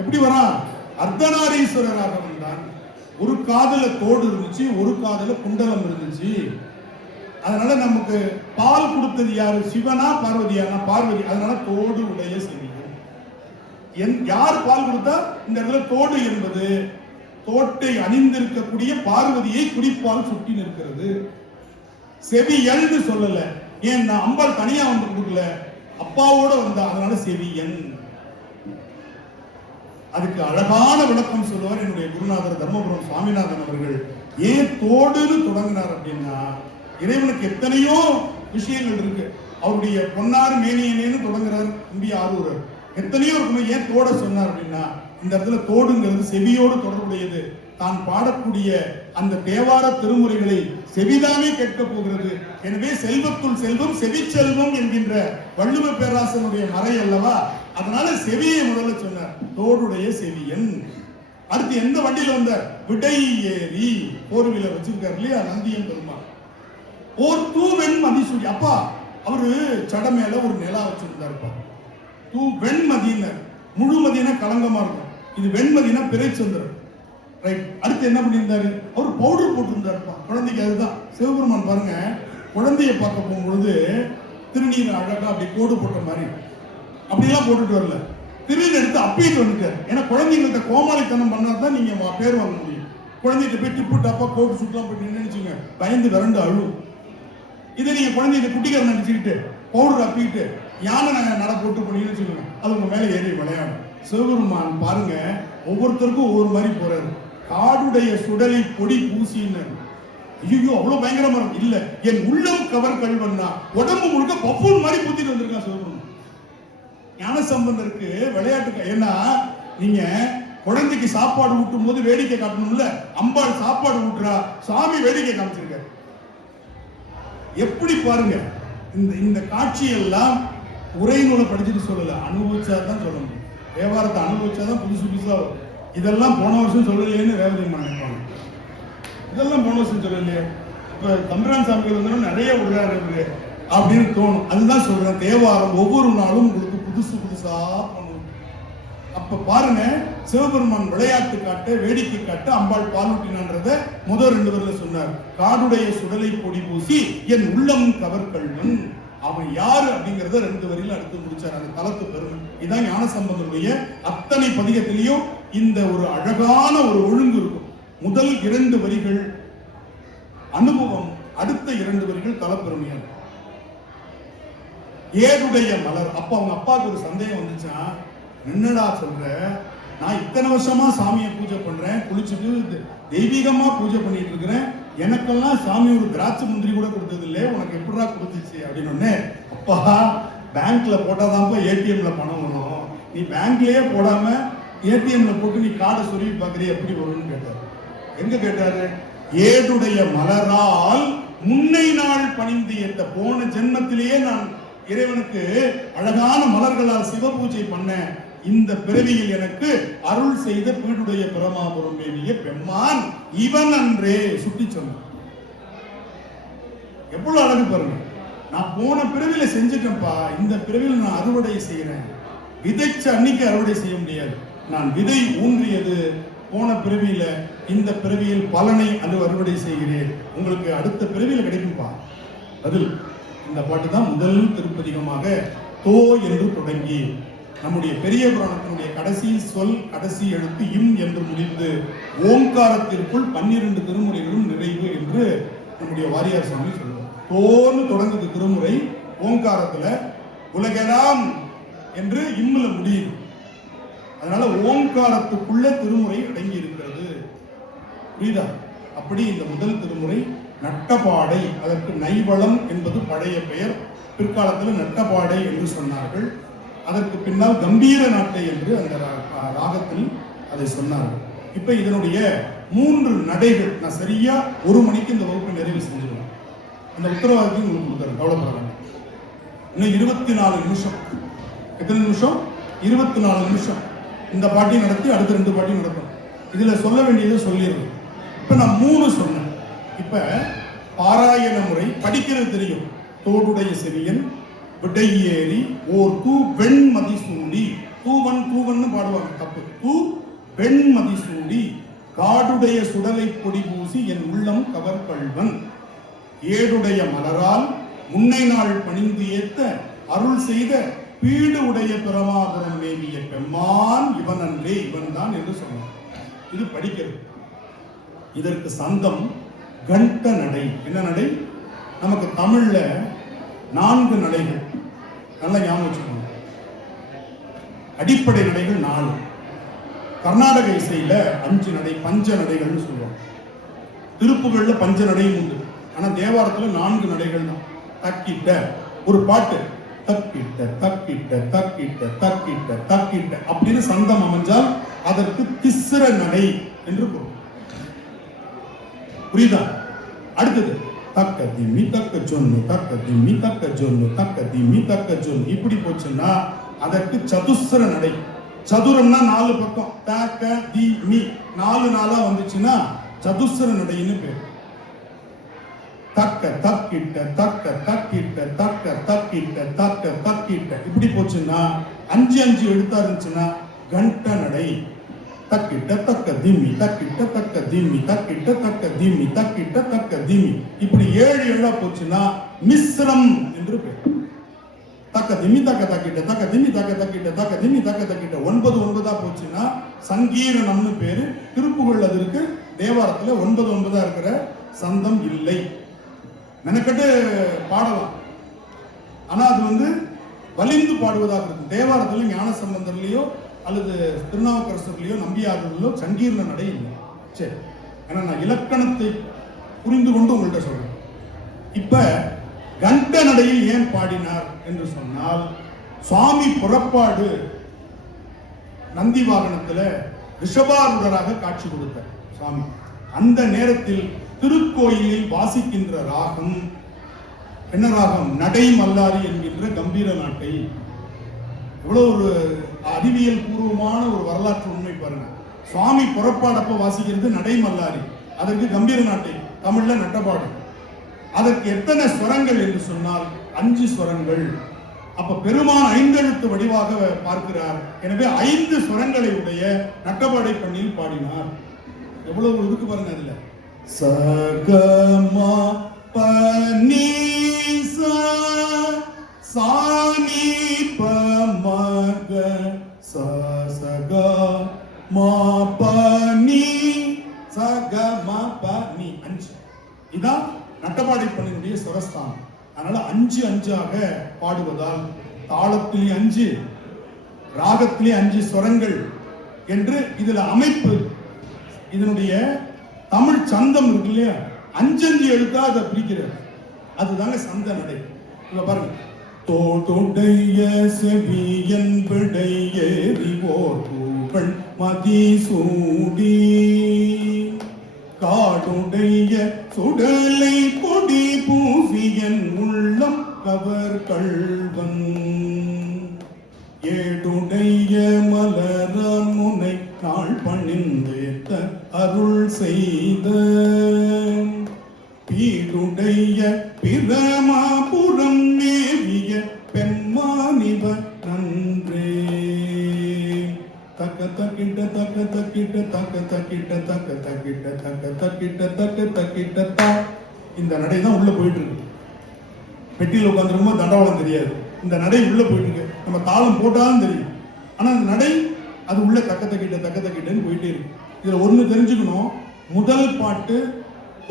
எப்படி வரான், அர்த்தநாரீஸ்வரராக வந்தான். ஒரு காதுல தோடு இருந்துச்சு, ஒரு காதுல குண்டலம் இருந்துச்சு. அதனால நமக்கு பால் கொடுத்தது யாரு, சிவனா பார்வதியானா? பார்வதி. அதனால தோடு உடைய செவியன். யார் பால் கொடுத்தா? இந்த இடத்துல தோடு என்பது தோட்டை அணிந்திருக்கக்கூடிய பார்வதியை குறிப்பால் சுட்டி நிற்கிறது. செவியன் சொல்லல, ஏன் அம்பாள் தனியா வந்து கொடுக்கல, அப்பாவோட வந்தா, அதனால செவியன். அதுக்கு அழகான விளக்கம் சொல்லுவார் என்னுடைய குருநாதர் தர்மபுரம் சுவாமிநாதன் அவர்கள். ஏன் தோடுன்னு தொடங்கினார் அப்படின்னா, இறைவனுக்கு எத்தனையோ விஷயங்கள் இருக்கு. அவருடைய பொன்னார் மேனியனேன்னு தொடங்குறார் நம்பி ஆரூரர். எத்தனையோ இருக்குமே, ஏன் தோட சொன்னார் அப்படின்னா, இந்த இடத்துல தோடுங்கிறது செவியோடு தொடர்புடையது. தான் பாடக்கூடிய அந்த தேவார திருமுறைகளை செவிதானே கேட்க போகிறது. எனவே செல்வத்துள் செல்வம் செவி செல்வம் என்கின்ற வள்ளுவ பேராசனுடைய மறை அல்லவா, அதனால செவியை முதல்ல சொன்னார், தோடுடைய செவியன். அடுத்து எந்த வண்டியில வந்தார், விடை ஏறி 4 வீலர் வச்சிருக்காரு இல்லையா நந்தியம் பெருமாள். ஓர் தூவெண் மதிசூடி. அப்பா அவரு சட மேல ஒரு நிலா வச்சிருந்தாருப்பா. தூ வெண்மதியினர், முழுமதினா களங்கமா இருக்கும், இது வெண்மதினா பிறைச்சந்திரன். ரைட். அடுத்து என்ன பண்ணியிருந்தாரு, அவர் பவுடர் போட்டிருந்தாருப்பா குழந்தைக்கு. அதுதான் சிவபெருமான் பாருங்க, குழந்தைய பார்க்க போகும்பொழுது திருநீர் அழகா அப்படி கோடு போட்ட மாதிரி அப்படியெல்லாம் போட்டுட்டு வரல, திருநீர் எடுத்து அப்பீட்டு வந்துட்டார். ஏன்னா குழந்தைங்கள்ட்ட கோமாளித்தனம் பண்ணாதான் நீங்க பேர் வாங்க முடியும். குழந்தைகிட்ட போய் டிப்பு டாப்பா கோட்டு சுட்டலாம் போய் நினைச்சுங்க, பயந்து விரண்டு அழு. இதை நீங்க குழந்தைகிட்ட குட்டிக்காரன் நினைச்சுக்கிட்டு பவுடர் அப்பிட்டு யானை நட போட்டு போனீங்கன்னு சொல்லுங்க, அது உங்க மேல ஏறி விளையாடும். சிவபெருமான் பாருங்க ஒவ்வொருத்தருக்கும் ஒவ்வொரு மாதிரி போறாரு. காடுடைய சுடலை பொடி பூசினர். ஐயோ அவ்வளவு பயங்கரமா இல்ல, என் உள்ளம் கவர் கல்வன்னா உடம்பு முழுக்க பப்பூன் மாதிரி பூத்திட்டு வந்திருக்கான் சிவபெருமான். ஞான சம்பந்தருக்கு விளையாட்டுக்கு. ஏன்னா நீங்க குழந்தைக்கு சாப்பாடு ஊட்டும் போது வேடிக்கை காட்டணும்ல, அம்பாள் சாப்பாடு ஊட்டுறா, சாமி வேடிக்கை காமிச்சிருக்காரு. எப்படி பாருங்க, இந்த காட்சியெல்லாம் உரை நூலை படிச்சுட்டு சொல்லல, அனுபவிச்சாதான் சொல்ல முடியும். தேவாரத்தை அனுபவிச்சாதான் புதுசு புதுசா வரும். இதெல்லாம் போன வருஷம் சொல்லலையேன்னு ரேவதி நினைப்பாங்க. இதெல்லாம் போன வருஷம் சொல்லலையே, இப்ப தம்பிரான் சாமிகள் வந்து நிறைய விடுறாரு அப்படின்னு தோணும். அதுதான் சொல்றேன், தேவாரம் ஒவ்வொரு நாளும் உங்களுக்கு புதுசு புதுசா பண்ணும். அப்ப பாருங்க, சிவபெருமான் விளையாட்டு காட்ட வேடிக்கை காட்ட அம்பாள் பாலூட்டினான்றத முதல் 2 வரியில சொன்னார். காடுடைய சுடலை பொடி பூசி என் உள்ளம் கவர்கல்வன். அவன் யாரு அப்படிங்கறத 2 வரியில அடுத்து முடிச்சார். அந்த தலத்து பெருமை இதான் ஞான சம்பந்தருடைய அத்தனை பதிகத்திலையும் இந்த ஒரு அழகான ஒரு ஒழுங்கு இருக்கும். முதல் 2 வரிகள் அனுபவம், அடுத்த 2 வரிகள் தலப்பெருமையா. ஏடுடைய மலர். அப்ப அவங்க அப்பாவுக்கு ஒரு சந்தேகம் வந்துச்சா, என்னடா சொல்ற, நான் இத்தனை வருஷமா சாமியை பூஜை பண்றேன், குளிச்சுட்டு தெய்வீகமா பூஜை பண்ணிட்டு இருக்கிறேன், எனக்கெல்லாம் சாமி ஒரு திராட்சை முந்திரி கூட கொடுத்தது இல்லை, உனக்கு எப்படா கொடுத்துச்சு அப்படின்னு. அப்பா பேங்க்ல போட்டாதான்ப்பா ஏடிஎம்ல பணம் வரும், நீ பேங்க்லயே போடாம ஏடிஎம்ல போட்டு நீ கார்டை சொல்லி பாக்குறிய எப்படி வரும்னு கேட்டாரு. எங்க கேட்டாரு, ஏடுடைய மலரால் முன்னை நாள் பணிந்து என்ற போன ஜென்மத்திலேயே நான் இறைவனுக்கு அழகான மலர்களால் சிவ பூஜை பண்ண, இந்த பிறவியில் எனக்கு அருள் செய்த பீடுடைய பிரமாபுரம் மேவிய பெம்மான் இவன் அன்றே சுட்டி சொன்ன. எவ்வளவு அழகு பாருங்க. நான் போன பிறவில செஞ்சிட்டேன்ப்பா, இந்த பிறவியில் நான் அறுவடை செய்யறேன். விதைச்ச அன்னைக்கு அறுவடை செய்ய முடியாது. நான் விதை ஊன்றியது போன பிறவியில இந்த பிறவியில் பலனை அது அறுவடை செய்கிறேன், உங்களுக்கு அடுத்த பிறவியில் கிடைக்கும்பா. பதில் இந்த பாட்டு தான் முதல் திருப்பதிகமாக தோ என்று தொடங்கி நம்முடைய பெரிய புராணத்தினுடைய கடைசி சொல் கடைசி எழுத்து இம் என்று முடிந்து ஓங்காரத்திற்குள் 12 திருமுறைகளும் நிறைவு என்று நம்முடைய வாரியார் சுவாமி சொல்லுவார். தோன்னு தொடங்குது திருமுறை, ஓங்காரத்துல உலகெல்லாம் என்று இம்முல முடியுது. அதனால ஓங்காரத்துக்குள்ள திருமுறை அடங்கி இருக்கிறது. புரியுதா? அப்படி இந்த முதல் திருமுறை நட்டபாடை, அதற்கு நைவளம் என்பது பழைய பெயர், பிற்காலத்தில் நட்டபாடை என்று சொன்னார்கள். அதற்கு பின்னால் கம்பீர நாட்டை என்று அந்த ராகத்தில் அதை சொன்னார்கள். இப்ப இதனுடைய 3 நடைகள் நான் சரியா 1 மணிக்கு இந்த வகுப்பை நிறைவு செஞ்சிருவேன். அந்த உத்தரவாதத்தை உங்களுக்கு கொடுக்குறேன், கவலைப்படாங்க. இன்னும் 24 நிமிஷம். எத்தனை நிமிஷம்? 24 நிமிஷம். இந்த பாட்டியும் நடத்தி அடுத்த 2 பாட்டியும் நடக்கும். இதுல சொல்ல வேண்டியதை சொல்லிடுறேன். இப்ப நான் 3 சொன்னேன். இப்ப பாராயண முறை படிக்கிறது தெரியும். தோடுடைய செவியன் விடையேறி ஓர் தூ வெண்மதி சூடி, தூவன்னு பாடுவாங்க, தப்பு. தூ வெண்மதி சூடி காடுடைய சுடலை பொடி பூசி என் உள்ளம் கவர் கள்வன், ஏடுடைய மலரால் முன்னை நாள் பணிந்து ஏத்த அருள் செய்த பீடு உடைய பிரமாபுரம் மேவிய பெம்மான் இவன் அன்றே இவன் தான் என்று சொன்னார். இது படிக்கிறது. இதற்கு சந்தம் கண்ட நடை. என்ன நடை? நமக்கு தமிழ்ல 4 நடைகள், நல்லா ஞாபகம் வச்சுக்கணும். அடிப்படை நடைகள் 4. கர்நாடக இசையில 5 நடை, பஞ்ச நடைகள்னு சொல்லுவாங்க. திருப்புகள்ல பஞ்ச நடையும் உண்டு. ஆனா தேவாரத்துல 4 நடைகள் தான். தக்கிட்ட ஒரு பாட்டு, தக்கிட்ட தக்கிட்ட தக்கிட்ட தக்கிட்ட தக்கிட்ட அப்படின்னு சந்தம் அமைஞ்சால் அதற்கு திஸ்ர நடை என்று பொருள். புரியுதா? அடுத்தது தக்க திம்மி தக்க சொன்னு, தக்க திம்மி தக்க சொன்னு, தக்க திம்மி தக்க சொன்னு, இப்படி போச்சுன்னா அதற்கு சதுஸ்ர நடை. சதுரம்னா 4 பக்கம், தக்க திம்மி 4 நாளா வந்துச்சுன்னா சதுஸ்ர நடைன்னு பேர். தக்க தக்கிட்ட தக்க தக்கிட்ட தக்க தக்கிட்ட தக்க தக்கிட்ட இப்படி போச்சுன்னா 5 எழுத்தா இருந்துச்சுன்னா கண்ட நடை. தக்கிட்ட தக்க திம்மி தக்கிட்ட தக்க திம்மி தக்கிட்ட தக்க திம்மி தக்கிட்ட தக்க திம்மி இப்படி 7 எழுதா போச்சுன்னா மிஸ்ரம் என்று பேர். தக்க திம்மி தக்க தக்கிட்ட தக்க திம்மி தக்க தக்கிட்ட தக்க திம்மி தக்க தக்கிட்ட 9 போச்சுன்னா சங்கீரணம்னு பேரு. திருப்புகழ் அது இருக்கு, தேவாரத்துல 9 இருக்கிற சந்தம் இல்லை. மெனக்கட்டு பாடலாம், ஆனா அது வலிந்து பாடுவதாக இருக்கும். தேவாரத்துல ஞான சம்பந்தர்லயோ அல்லது திருநாவுக்கரசர்லயோ நம்பியார்களோ சங்கீர்ண நடை இல்லை. சரி, ஏன்னா நான் இலக்கணத்தை புரிந்து கொண்டு உங்கள்கிட்ட சொல்றேன். இப்ப கண்ட நடையில் ஏன் பாடினார் என்று சொன்னால், சுவாமி புறப்பாடு நந்தி வாகனத்துல ரிஷபாரூடராக காட்சி கொடுத்தார் சுவாமி. அந்த நேரத்தில் திருக்கோயிலில் வாசிக்கின்ற ராகம் என்ன ராகம்? நடை மல்லாரி என்கின்ற கம்பீர நாட்டை. இவ்வளவு ஒரு அறிவியல் பூர்வமான ஒரு வரலாற்று உண்மை பாருங்க. சுவாமி புறப்பாடப்ப வாசிக்கிறது நடை மல்லாரி, அதற்கு கம்பீர நாட்டை, தமிழ்ல நட்டபாடு. அதற்கு எத்தனை ஸ்வரங்கள் என்று சொன்னால் 5 ஸ்வரங்கள். அப்ப பெருமான் 5 எழுத்து வடிவாக பார்க்கிறார். எனவே 5 ஸ்வரங்களை உடைய நட்டபாடை பண்ணில் பாடினார். எவ்வளவு இருக்கு பாருங்க. அதுல சகமா பனி சானி பமக சகா மா பனி சகமா பனி 5. இதான் நட்டபாடை பண்ணினுடைய சுரஸ்தானம். அதனால 5 பாடுவதால் தாளத்திலே 5, ராகத்திலே 5 ஸ்வரங்கள் என்று இதுல அமைப்பு. இதனுடைய தமிழ் சந்தம் இருக்கு இல்லையா, 5 எழுத்தா அதை பிரிக்கிறது. அதுதாங்க சந்த நடை. இங்க பாருங்க. தோடுடைய செவியன் விடையேறிவோர் பூக்கள் மதிசூடி காடுடைய சுடலை பொடி பூசியன் உள்ளம் கவர் கள்வன் ஏடுடைய மலரான் முனை நாள் பணிந்தேத்த அருள் செய்த பீடுடைய பிரமாபுரம் மேவிய பெண்மானிவ நன்றே. தக்க தக்கிட்ட தக்க தக்கிட்ட தக்க தக்கிட்ட தக்க தக்கிட்ட தக்க தக்கிட்ட தக்க தக்கிட்ட தா. இந்த நடை தான் உள்ள போயிட்டு இருக்கு. பெட்டியில் உட்காந்துருக்கும்போது தண்டவாளம் தெரியாது. இந்த நடை உள்ள போயிட்டு இருக்கு. நம்ம தாளம் போட்டாலும் தெரியும். ஆனா அந்த நடை அது உள்ள தக்க தக்கிட்டன்னு போயிட்டே இருக்கு. இதுல ஒண்ணு தெரிஞ்சுக்கணும். முதல் பாட்டு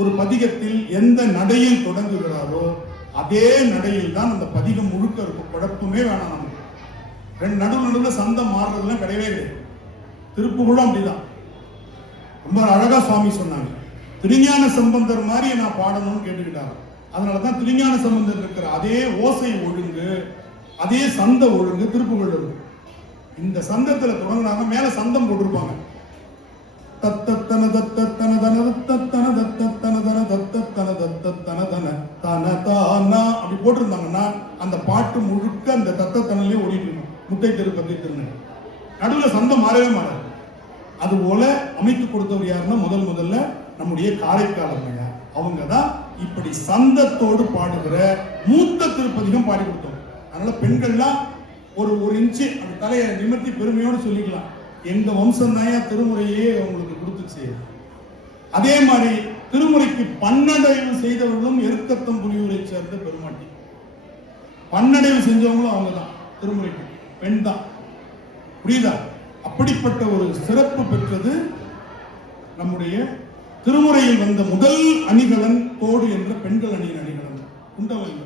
ஒரு பதிகத்தில் எந்த நடையில் தொடங்குகிறாரோ அதே நடையில் தான் அந்த பதிகம் முழுக்க இருக்கும். குழப்பமே வேணாம். நமக்கு ரெண்டு நடுவில் சந்தம் மாறுறதுலாம் கிடையவே கிடையாது. திருப்புகழும் அப்படிதான். ரொம்ப அழகா சுவாமி சொன்னாங்க. திருஞான சம்பந்தர் மாதிரி நான் பாடணும்னு கேட்டுக்கிட்டாங்க. அதனாலதான் திருஞான சம்பந்தர் இருக்கிற அதே ஓசை ஒழுங்கு, அதே சந்த ஒழுங்கு திருப்புகழ் இருக்கு. இந்த சந்தத்துல தொடங்கினாங்க. மேல சந்தம் போட்டிருப்பாங்க. தத்தத்தன தத்தத்தன தன தத்தத்தன தத்தத்தன தன தத்தத்தன தத்தத்தன தன தன தானா அப்படி போட்டிருந்தாங்கன்னா அந்த பாட்டு முழுக்க அந்த தத்தத்தனலே ஓடிட்டு இருக்கும். முட்டை திருப்பதி திருநெல் நடுவுல சந்தம் மாறவே மாறாது. அது போல அமைத்து கொடுத்தவர் யாருன்னா முதல்ல நம்முடைய காரைக்கால் அம்மையார். அவங்க தான் இப்படி சந்தத்தோடு பாடுகிற மூத்த திருப்பதிகம் பாடி கொடுத்தோம். அதனால பெண்கள்லாம் ஒரு இன்ச்சு அந்த தலையை நிமிர்த்தி பெருமையோடு சொல்லிக்கலாம், எங்க வம்சம் தான் திருமுறையே உங்களுக்கு கொடுத்துச்சு. அதே மாதிரி திருமுறைக்கு பன்னடைவு செய்தவர்களும் எருக்கத்தம் புலியூரை சேர்ந்த பெருமாட்டி. பன்னடைவு செஞ்சவங்களும் அவங்க தான். திருமுறைக்கு பெண் தான். புரியுதா? அப்படிப்பட்ட ஒரு சிறப்பு பெற்றது நம்முடைய திருமுறையில் வந்த முதல் அணிகலன் தோடு என்ற பெண்கள் அணியின் அணிகலன். குண்டவன்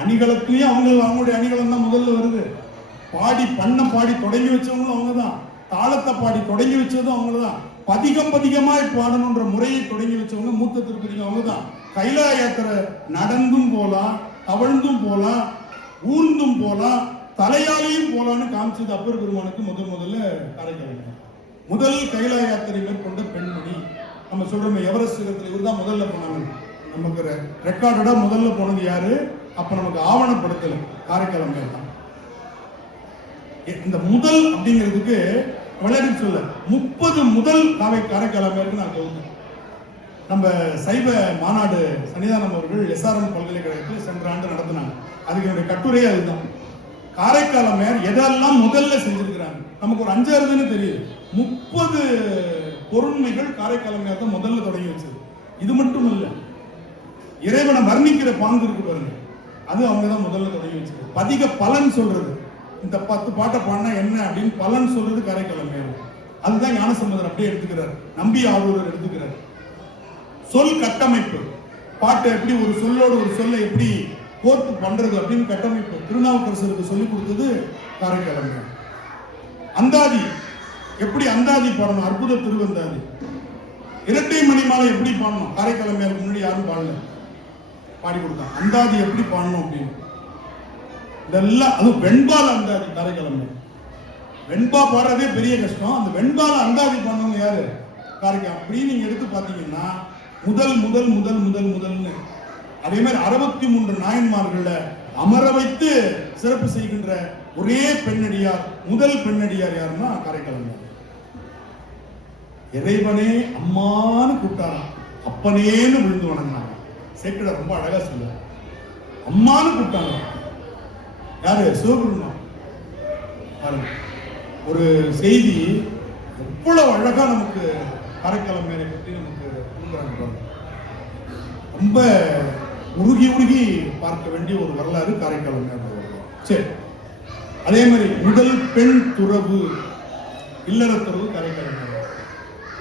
அணிகலத்திலேயே அவங்களுடைய அணிகலன் தான் முதல்ல வருது. பாடி தொடங்கி வச்சவங்களும் அவங்க தான். தாளத்தை பாடி தொடங்கி வச்சதும் அவங்க தான். பதிகமாய் பாடணுன்ற முறையை தொடங்கி வச்சவங்க மூத்த திருப்பதிகம் அவங்க தான். கைலாய யாத்திரை நடந்தும் போலாம், தவழ்ந்தும் போலாம், ஊர்ந்தும் போலாம், தலையாலையும் போலான்னு காமிச்சது அப்பர் பெருமானுக்கு முதல்ல காரைக்கால். முதல் கைலாய யாத்திரை மேற்கொண்ட பெண்மணி. நம்ம சொல்றோம் எவரெஸ்ட் சிகரத்தில் இவர் தான் முதல்ல போனாங்க. நமக்கு ரெக்கார்டடா முதல்ல போனது யாரு? அப்ப நமக்கு ஆவணப்படுத்தல காரைக்கால் அம்மையார் தான். இந்த முதல் அப்படிங்கிறதுக்கு விளையாடி சொல்ல 30 முதல் காரைக்கால் அம்மையாருக்கு நான் சொல்றேன். நம்ம சைவ மாநாடு சன்னிதானம் அவர்கள் SRM பல்கலைக்கழகத்தில் சென்ற ஆண்டு நடத்தினாங்க. அதுக்கு என்னுடைய கட்டுரையே அதுதான். காரைக்கால் அம்மையார் எதெல்லாம் முதல்ல செஞ்சிருக்கிறாங்க நமக்கு ஒரு 5-6 தெரியுது. 30 பொருண்மைகள் காரைக்கால் அம்மையார் தான் முதல்ல தொடங்கி வச்சது. இது மட்டும் இல்ல, இறைவனை வர்ணிக்கிற பாங்கு இருக்கு பாருங்க, அது அவங்க தான் முதல்ல தொடங்கி வச்சது. பதிக பலன் சொல்றது, இந்த 10 பாட்டை பாடினா என்ன அப்படின்னு பலன் சொல்றது காரைக்கால் அம்மையார். அதுதான் ஞானசம்பந்தர் அப்படியே எடுத்துக்கிறார், நம்பி ஆரூரர் எடுத்துக்கிறார். சொல் கட்டமைப்பு, பாட்டு எப்படி ஒரு சொல்லோடு ஒரு சொல்லை எப்படி கோர்த்து பண்றது அப்படின்னு கட்டமைப்பு திருநாவுக்கரசருக்கு சொல்லிக் கொடுத்தது காரைக்கால் அம்மையார். அந்தாதி எப்படி அந்தாதி பாடணும், அற்புத திருவந்தாதி. இரட்டை மணிமாலை எப்படி பாடணும், காரைக்கால் அம்மையாருக்கு முன்னாடி யாரும் பாடல, பாடி கொடுத்தாங்க. அந்தாதி எப்படி பாடணும் அப்படின்னு இதெல்லாம். அதுவும் வெண்பால அந்தாதி காரைக்கால் அம்மையார். வெண்பா பாடுறதே பெரிய கஷ்டம். அந்த வெண்பால அந்தாதி பாடினவங்க யாரு? காரைக்கால். அப்படி நீங்க எடுத்து பாத்தீங்கன்னா முதல்னு அதே மாதிரி 63 நாயன்மார்கள அமர வைத்து சிறப்பு செய்கின்ற ஒரே பெண்ணடியார், முதல் பெண்ணடியார் யாருன்னா காரைக்கால் அம்மையார். இறைவனே அம்மான்னு கூப்பிட்டாராம், அப்பனேன்னு விழுந்து வணங்கினாங்க. சேக்கிழார் ரொம்ப அழகா சொல்ல, அம்மான்னு கூப்பிட்டாங்க. யாரு? சிவபெருமான். ஒரு செய்தி எவ்வளவு அழகா நமக்கு காரைக்கால் அம்மையாரை பற்றி நமக்கு கொடுக்குறாங்க. ரொம்ப உருகி பார்க்க வேண்டிய ஒரு வரலாறு காரைக்கால் அம்மையார். சரி, அதே மாதிரி முதல் பெண் துறவு, இல்லறத்துறவு காரைக்கால் அம்மையார்.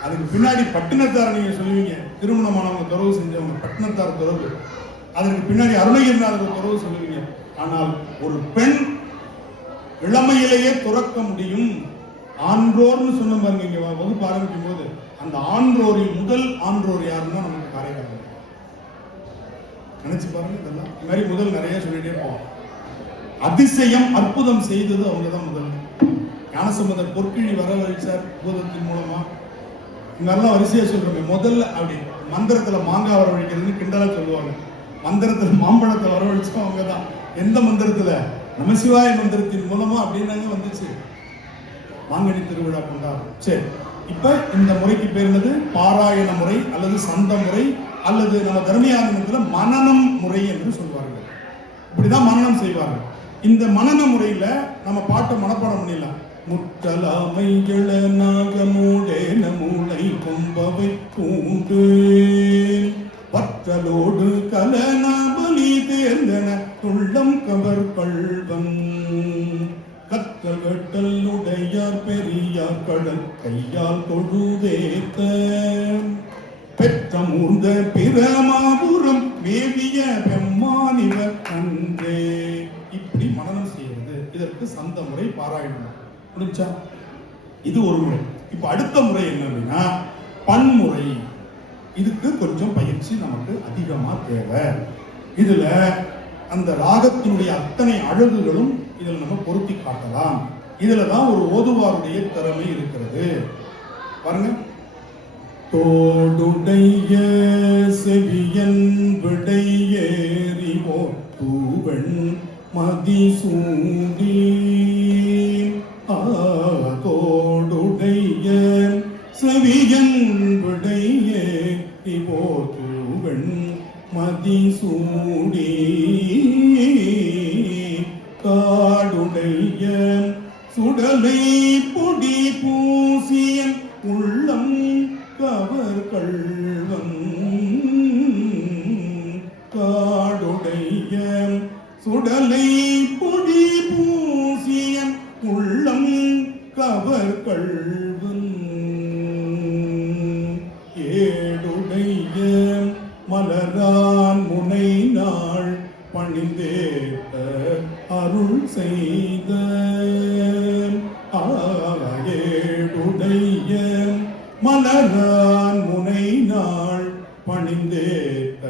அதுக்கு பின்னாடி பட்டினத்தார் நீங்க சொல்லுவீங்க, திருமணமானவங்க துறவு செஞ்சவங்க பட்டினத்தார் துறவு. அதற்கு பின்னாடி அருணகிரிநாதர் துறவு சொல்லுவீங்க. ஆனால் ஒரு பெண் இளமையிலேயே துறக்க முடியும். ஆன்றோர்னு சொன்ன பாருங்க, இங்க வகுப்பு ஆரம்பிக்கும் போது அந்த ஆன்றோரில் முதல் ஆன்றோர் யாருன்னா நமக்கு காரைக்கால். நினைச்சு பாருங்க. இதெல்லாம் இந்த மாதிரி முதல் நிறைய சொல்லிட்டே போவோம். அதிசயம் அற்புதம் செய்தது அவங்கதான் முதல். ஞானசம்பந்தர் பொற்கிழி வரவழைச்சார் பூதத்தின் மூலமா. இங்கெல்லாம் வரிசையா சொல்றோமே முதல்ல. அப்படி மந்திரத்துல மாங்காய் வரவழைக்கிறதுன்னு கிண்டலா சொல்லுவாங்க. மந்திரத்துல மாம்பழத்தை வரவழைச்சோம் அவங்கதான். எந்த மந்திரத்துல? நமசிவாய மந்திரத்தின் மூலமா அப்படின்னாங்க வந்துச்சு. மாங்கனி திருவிழா கொண்டாடும். சரி, இப்ப இந்த முறைக்கு பேர் என்னது? பாராயண முறை அல்லது சந்த முறை அல்லது நம்ம தர்மயாதனத்துல மனனம் முறை என்று சொல்வார்கள். இப்படிதான் மனனம் செய்வார்கள். இந்த மனன முறையில நம்ம பாட்டை மனப்பாடம் பண்ணிடலாம். முற்றலாமை இளநாகமூடேன மூளை கொம்பவை பூண்டு பற்றலோடு கலனாபலி தேர்ந்தன துள்ளம் கவர் கள்வன் கற்றல் வெட்டல் உடையார் பெரியார் கடல் கையால் தொழுதேத்த பெற்ற மூர்ந்த பிரமாபுரம் மேவிய பெம்மானிவர் அன்றே. இப்படி மனனம் செய்யறது, இதற்கு சந்த முறை பாராயணம் முடிஞ்சா. இது ஒரு முறை. இப்ப அடுத்த முறை என்ன அப்படின்னா பன்முறை. இதுக்கு கொஞ்சம் பயிற்சி நமக்கு அதிகமா தேவை. இதுல அந்த ராகத்தினுடைய அத்தனை அழகுகளும் இதுல நம்ம பொருத்தி காட்டலாம். இதுலதான் ஒரு ஓதுவாருடைய திறமை இருக்கிறது. பாருங்க. தோடுடைய செவியன் விடையேறிவோ தூவன் மதிசூடி தோடுடைய செவியன் விடையேறிவோ தூவன் மதிசூடி காடுடைய சுடலை பொடி பூசிய உள்ளம் கவர் கள்வன் காடுடைய சுடலை பொடி பூசிய உள்ளம் கவர் கள்வன் ஏடுடைய மலரான் முனை நாள் பணிந்தேத்த அருள் செய்த ஏடுடைய மலரான் முனை நாள் பணிந்தேத்த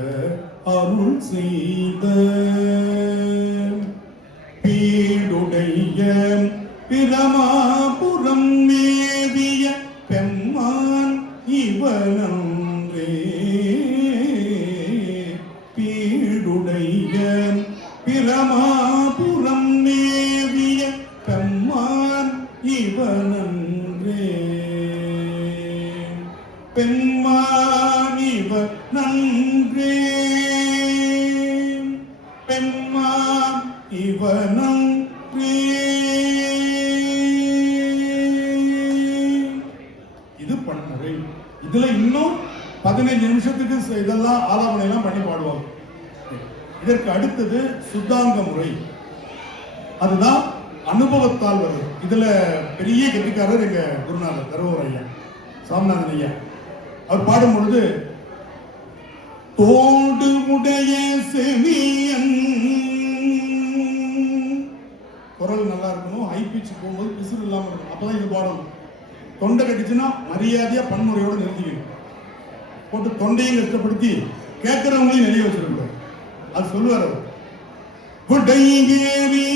அருள் செய்த பீடுடைய பிரமாபுரம் மேவிய பெம்மான் இவனன்றே. பீடுடைய பிரமாபுரம் மேவிய பெம்மான் இவனன்றே. பெம்மான் இவனன்றே. பெம்மான் இவனன்றே. இது பன்முறை. இதுல இன்னும் 15 நிமிஷத்துக்கு இதெல்லாம் ஆலாபனை எல்லாம் பண்ணி பாடுவாங்க. இதற்கு அடுத்தது சுத்தாங்க முறை. அதுதான் அனுபவத்தால் வருது. இதுல பெரிய கெட்டிக்காரர் எங்க குருநாதர் தருவோர் ஐயா, சாமிநாதன் ஐயா. அவர் பாடும் பொழுது தோடு உடைய செவியன், குரல் நல்லா இருக்கணும், ஹை பிச் போகும்போது பிசுறு இல்லாம இருக்கணும், அப்பதான் இது பாடணும். தொண்டை கட்டிச்சுன்னா மரியாதையா பன்முறையோட நிறுத்திக்கணும். போட்டு தொண்டையும் கஷ்டப்படுத்தி கேட்கிறவங்களையும் நெளிய வச்சிருக்க அது சொல்லுவார். விடையேறி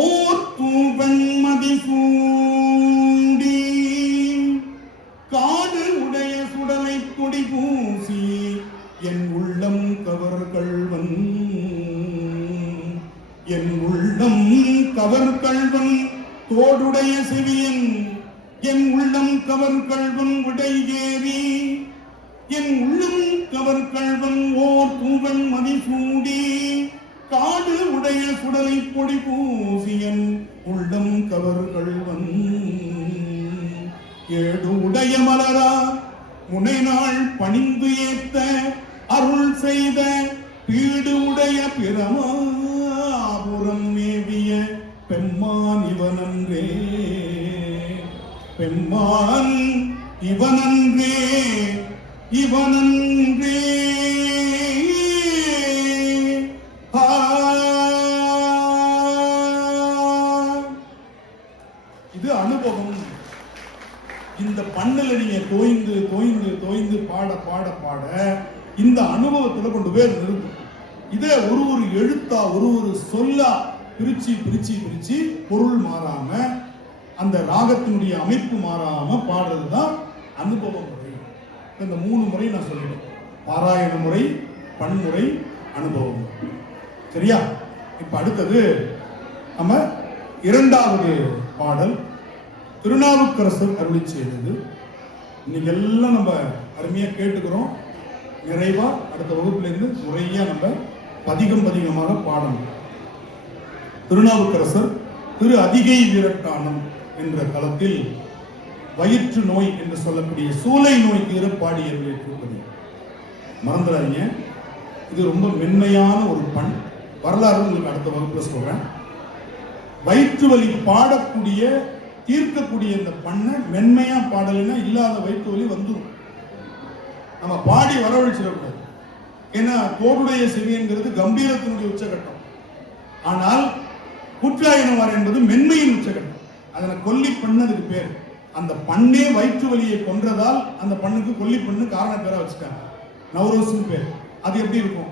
ஓர் தூவன் மதிசூடி காடு உடைய சுடலை கொடி பூசி என் உள்ளம் கவர் கள்வன். என் உள்ளம் கவர் கள்வன் தோடுடைய செவியன். என் உள்ளம் கவர் கள்வன் விடையேறி. என் உள்ளம் கவர் கள்வன் ஓர் தூவன் மதிசூடி காடு உடைய சுடலை பொடி பூசியன் உள்ளம் கவர் கள்வன். ஏடு உடைய மலரா முனை நாள் பணிந்து ஏத்த அருள் செய்த பீடு உடைய பிரமாபுரம் மேவிய பெம்மான் இவனன்றே. பெம்மான் இவனன்றே. இவனன்றே. இது அனுபவம். இந்த பண்ணல நீங்க தோய்ந்து தோய்ந்து தோய்ந்து பாட பாட பாட இந்த அனுபவத்துல கொண்டு போய் நிறுத்தும். இதை ஒரு ஒரு எழுத்தா ஒரு ஒரு சொல்லா பிரிச்சு பிரிச்சு பிரிச்சு பொருள் மாறாம அந்த ராகத்தினுடைய அமைப்பு மாறாம பாடுறதுதான் அனுபவ முறை. இந்த 3 முறை நான் சொல்லிட்டேன். பாராயண முறை, பன்முறை, அனுபவம். சரியா? இப்ப அடுத்தது நம்ம 2வது பாடல் திருநாவுக்கரசர் அருளி செய்தது. இன்னைக்கு எல்லாம் நம்ம அருமையா கேட்டுக்கிறோம். நிறைவா அடுத்த வகுப்புல இருந்து முறையா நம்ம பதிகமாக பாடணும். திருநாவுக்கரசர் திரு அதிகை வீரட்டானம் என்ற தளத்தில் வயிற்று நோய் என்று சொல்லக்கூடிய சூளை நோய் தீர பாடி திருப்பதி. மறந்துடாதீங்க, இது ரொம்ப மென்மையான ஒரு பண். வரலாறு உங்களுக்கு அடுத்த வகுப்புல சொல்றேன். வயிற்று வலி பாடக்கூடிய தீர்க்கக்கூடிய இந்த பண்ணை மென்மையா பாடலைன்னா இல்லாத வயிற்று வலி வந்துடும். நம்ம பாடி வரவழைச்சிடக்கூடாது. ஏன்னா தோடுடைய செவிங்கிறது கம்பீரத்தினுடைய உச்சகட்டம். ஆனால் குற்றாயினவார் என்பது மென்மையின் உச்சகட்டம். அதனை கொல்லி பண்ணதுக்கு பேர். அந்த பண்ணே வயிற்று வலியை கொன்றதால் அந்த பண்ணுக்கு கொல்லி பண்ணு காரண பேரா வச்சுட்டாங்க. நவரோஸ்னு பேர். அது எப்படி இருக்கும்?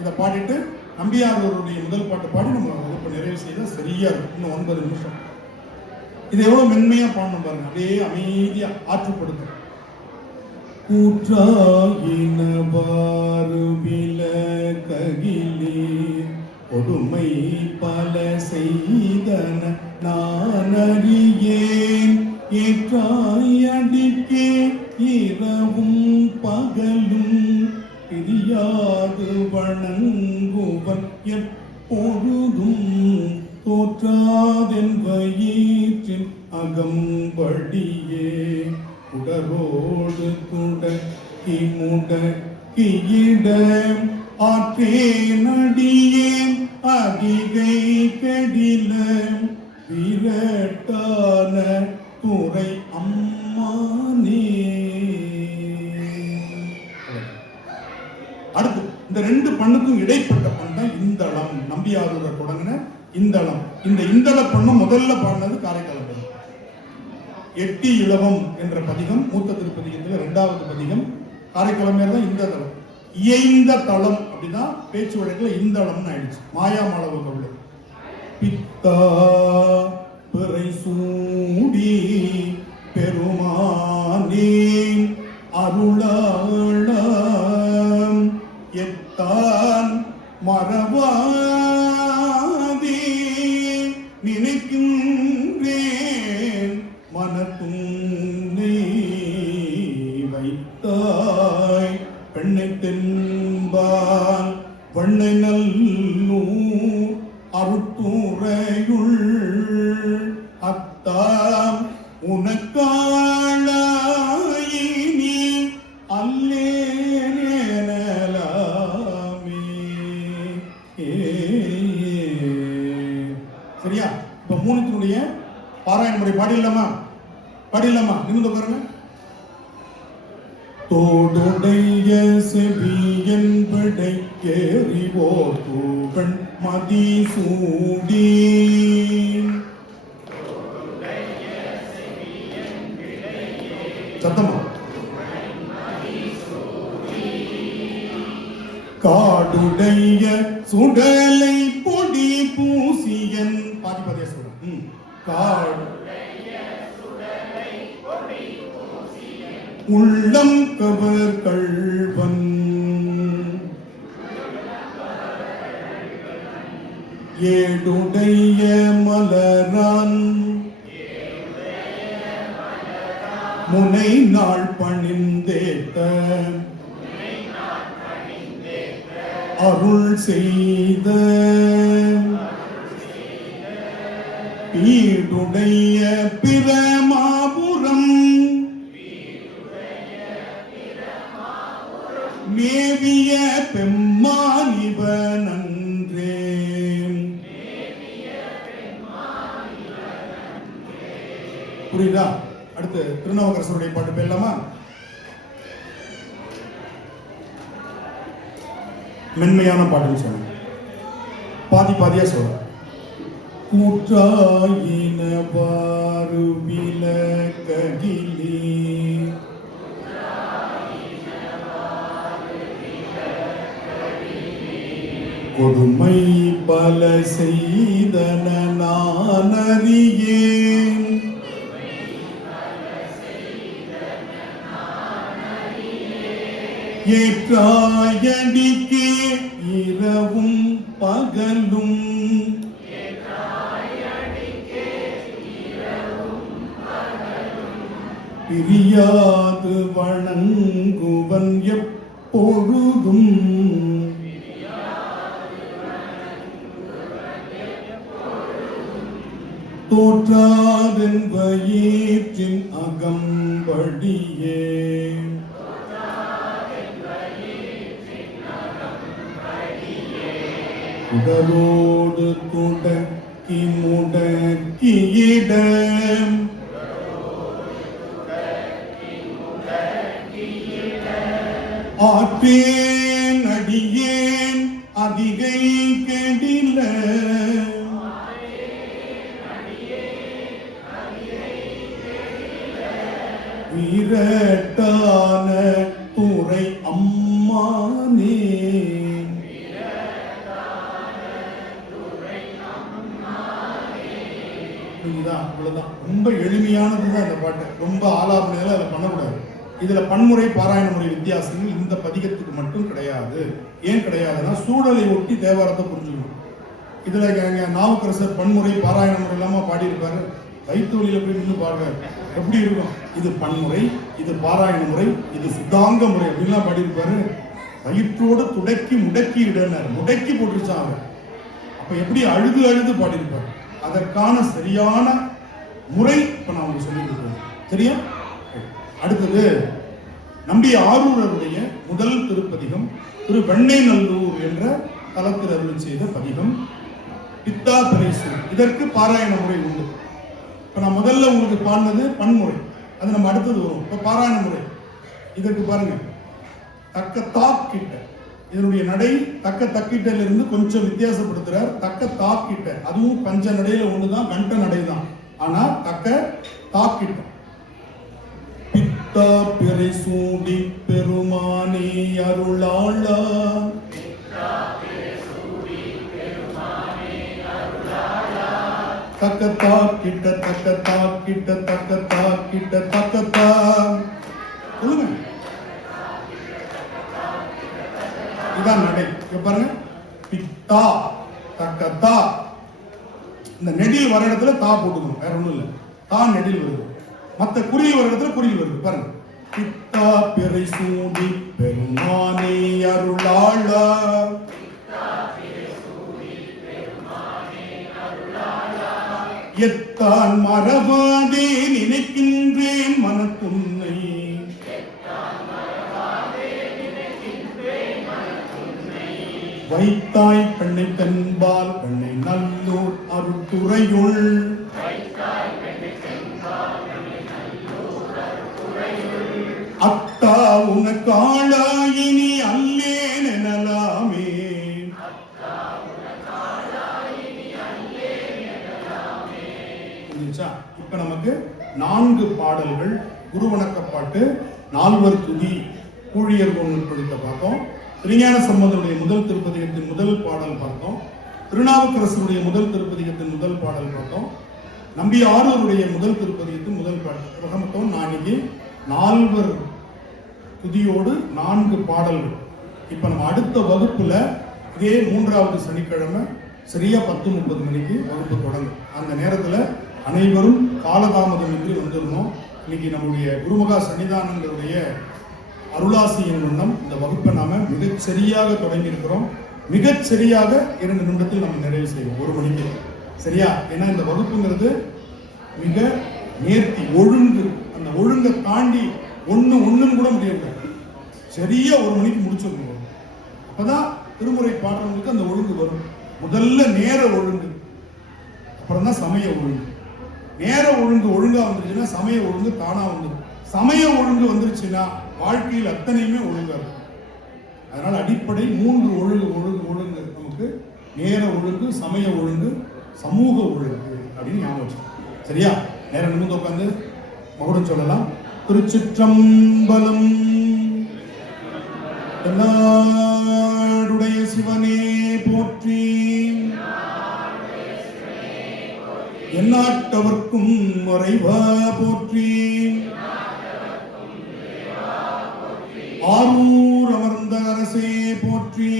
இதை பாடிட்டு நம்பியாரூருடைய முதல் பாட்டு பாடி நம்ம வகுப்பு நிறைவு செய்தால் சரியா இருக்கும். இன்னும் 9 நிமிஷம். இது எவ்வளவு மென்மையா பாடணும் பாருங்க. அப்படியே அமைதியா ஆற்றுப்படுத்தும். கூற்றாயினவாறு விலககிலே கொடுமை பல செய்தன நான் அறியேன். ஏற்றாயடிக்கே இரவும் பகலும் பிரியாது வணங்குவன் எப்பொழுதும் தோற்றாதென் வயிற்றின் அகம்படியே உடரோடு துடக்கி முடக்கியிட ஆற்றே நடியேன் அதிகை கெடில விரட்டான துறை அம்மானே. அடுத்து இந்த 2 பண்ணுக்கும் இடைப்பட்ட பண் தான் இந்தளம். நம்பியாரூரை தொடங்கின இந்தளம். இந்த இந்தள பண்ணு முதல்ல பாடினது காரைக்கால். எட்டி இளவம் என்ற பதிகம் மூத்த திருப்பதிகத்தில் 2வது பதிகம். காரைக்கிழமையர் தான் இந்த தளம். இயைந்த தளம் அப்படின்னா பேச்சு வழக்கில் இந்தளம்னு ஆயிடுச்சு. மாயாமளவு கவிதை. பித்தா பிறை சூடி பெருமானே அருளாளம் எத்தான் மறவாதே நினைக்கின்றேன் மனத்துன்னை வைத்தாய் பெண்ணை தென்பால் வண்ணை நல்லூர் அருட்டுரையுள் அத்தாம் உனக்காளாயினி அல்லேனேனலாமே. சரியா? இப்ப 3த்தினுடைய பாராயண முறை பாடிடலாமா? நிமிர்ந்து பாருங்க. தோடுடைய செவியன் படை கேறிவோர் தூவன் மதி சூடி சத்தமா காடுடைய சுடலை பொடி பூசியன் பாதி பாதியா சொல்றேன். காடு உள்ளம் கவர் கள்வன் ஏடுடைய மலரான் முனை நாள் பணிந்தேத்த அருள் செய்த ஈடுடைய பிரமாபுரம் மேவிய பெம்மானிவனன்றே. புரியுதா? அடுத்து திருநாவுக்கரசருடைய பாட்டு பேசலாமா? மென்மையான பாட்டுன்னு சொல்லுங்க. பாதி பாதியா சொல்ற. கூற்றாயினவாறு விலககிலே கொடுமை பல செய்தன நான் அறியேன். ஏற்றாயடிக்கே இரவும் பகலும் பிரியாது வணங்குவன் எப்பொழுதும் தோற்றாதென் வயிற்றின் அகம்படியே உடலோடு துடக்கி முடக்கியிட ஆற்றேன் அடியேன் அதிகை கெடில விரட்டான துறை அம்மானே. அவ்வளவுதான். ரொம்ப எளிமையானதுதான் இந்த பாட்டு. ரொம்ப ஆலாபனையில அதை பண்ணக்கூடாது. இதுல பன்முறை பாராயண முறை வித்தியாசங்கள் இந்த பதிகத்துக்கு மட்டும் கிடையாது. ஏன் கிடையாதுன்னா சூழலை ஒட்டி தேவாரத்தை புரிஞ்சுக்கணும். இதுல நாவுக்கரசர் பன்முறை பாராயண முறை இல்லாம பாடியிருப்பாரு. வயிற்று வழியில போய் நின்று பாடுறாரு. எப்படி இருக்கும்? இது பன்முறை, இது பாராயண முறை, இது சுத்தாங்க முறை அப்படின்லாம் பாடியிருப்பாரு. வயிற்றோடு துடக்கி முடக்கி இடனார். முடக்கி போட்டுருச்சான் அவர். அப்ப எப்படி அழுது அழுது பாடியிருப்பார். அதற்கான சரியான முறை இப்ப நான் உங்களுக்கு சொல்லி கொடுக்குறேன். சரியா? அடுத்தது நம்பி ஆரூரருடைய முதல் திருப்பதிகம் திரு வெண்ணைநல்லூர் என்ற தலத்தில் அருள் செய்த பதிகம் பித்தா பிரைசு. இதற்கு பாராயண முறை உண்டு. இப்ப நான் முதல்ல உங்களுக்கு பாடினது பன்முறை, அது நம்ம அடுத்தது வரும். இப்ப பாராயண முறை. இதற்கு பாருங்க, தக்க தாக்கிட்ட, இதனுடைய நடை தக்க தக்கிட்டல இருந்து கொஞ்சம் வித்தியாசப்படுத்துறார். தக்க தாக்கிட்ட, அதுவும் பஞ்ச நடையில ஒண்ணுதான், கண்ட நடை தான். ஆனா தக்க தாக்கிட்ட. பித்தா பிறை சூடி பெருமானே அருளாளா தக்கத்தா கிட்ட தக்கத்தா கிட்ட தக்கத்தா கிட்ட தக்கத்தா. சொல்லுங்க, இதான் நடை. பாருங்க, பித்தா தக்கத்தா. இந்த நெடில் வர இடத்துல தா போட்டுக்கணும், வேற ஒண்ணும் இல்ல. தா நெடில் வருது, மத்த குறியில் வர இடத்துல குறியில் வருது. பாருங்க, பித்தா பிறை சூடி பெருமானே அருளாளா எத்தான் மறவாதே நினைக்கின்றேன் மனத்துன்னை வைத்தாய் பெண்ணை தென்பால் பெண்ணை நல்லூர் அருட்டுறையுள் அத்தா உனக்காளாயினி அல்லேன் எனலாமே. இப்ப நமக்கு 4 பாடல்கள், குருவணக்க பாட்டு, 4 துதி, கூழியர் பொருத்த பார்த்தோம். திருஞான சம்பந்தருடைய முதல் திருப்பதிகத்தின் முதல் பாடல் பார்த்தோம். திருநாவுக்கரசருடைய முதல் திருப்பதிகத்தின் முதல் பாடல் பார்த்தோம். நம்பி ஆரூருடைய முதல் திருப்பதிகத்தின் முதல் பாடல் மொத்தம். நான் இன்னைக்கு 4 துதியோடு 4 பாடல்கள். இப்ப நம்ம அடுத்த வகுப்புல இதே 3வது சனிக்கிழமை சரியா 10:30 மணிக்கு வகுப்பு தொடங்கும். அந்த நேரத்துல அனைவரும் காலதாமதம் என்று வந்திருந்தோம். இன்னைக்கு நம்முடைய குருமகா சன்னிதானங்களுடைய அருளாசியின் வண்ணம் இந்த வகுப்பை நாம மிகச் சரியாக தொடங்கி இருக்கிறோம். மிகச் சரியாக 2 நிமிடத்தில் நம்ம நிறைவு செய்வோம், 1 மணிக்கு. சரியா? ஏன்னா இந்த வகுப்புங்கிறது மிக நேர்த்தி, ஒழுங்கு. அந்த ஒழுங்கை தாண்டி ஒண்ணுன்னு கூட முடியாது. சரியா 1 மணிக்கு முடிச்சிருக்கணும். அப்பதான் திருமுறை பாடுறவங்களுக்கு அந்த ஒழுங்கு வரும். முதல்ல நேர ஒழுங்கு, அப்புறம் தான் சமய ஒழுங்கு. நேர ஒழுங்கு ஒழுங்கா வந்துருச்சுன்னா சமய ஒழுங்கு தானா வந்துடும். சமய ஒழுங்கு வந்துருச்சுன்னா வாழ்க்கையில் அத்தனையுமே ஒழுங்கா இருக்கும். அதனால அடிப்படை 3 ஒழுங்கு நமக்கு: நேர ஒழுங்கு, சமய ஒழுங்கு, சமூக ஒழுங்கு அப்படின்னு ஞாபகம். சரியா? நேரம் நிமிர்ந்து உட்காந்து மகுடம் சொல்லலாம். திருச்சிற்றம்பலம். நாடுடைய சிவனே போற்றி, எந்நாட்டவர்க்கும் இறைவா போற்றி, ஆரூர் அமர்ந்த அரசே போற்றி,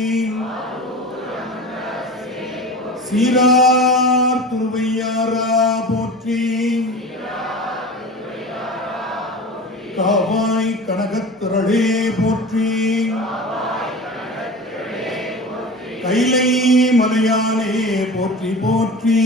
சீரார் திருவையாரா போற்றி, காவாய் கனகத்திரளே போற்றி, கைலை மலையானே போற்றி போற்றி.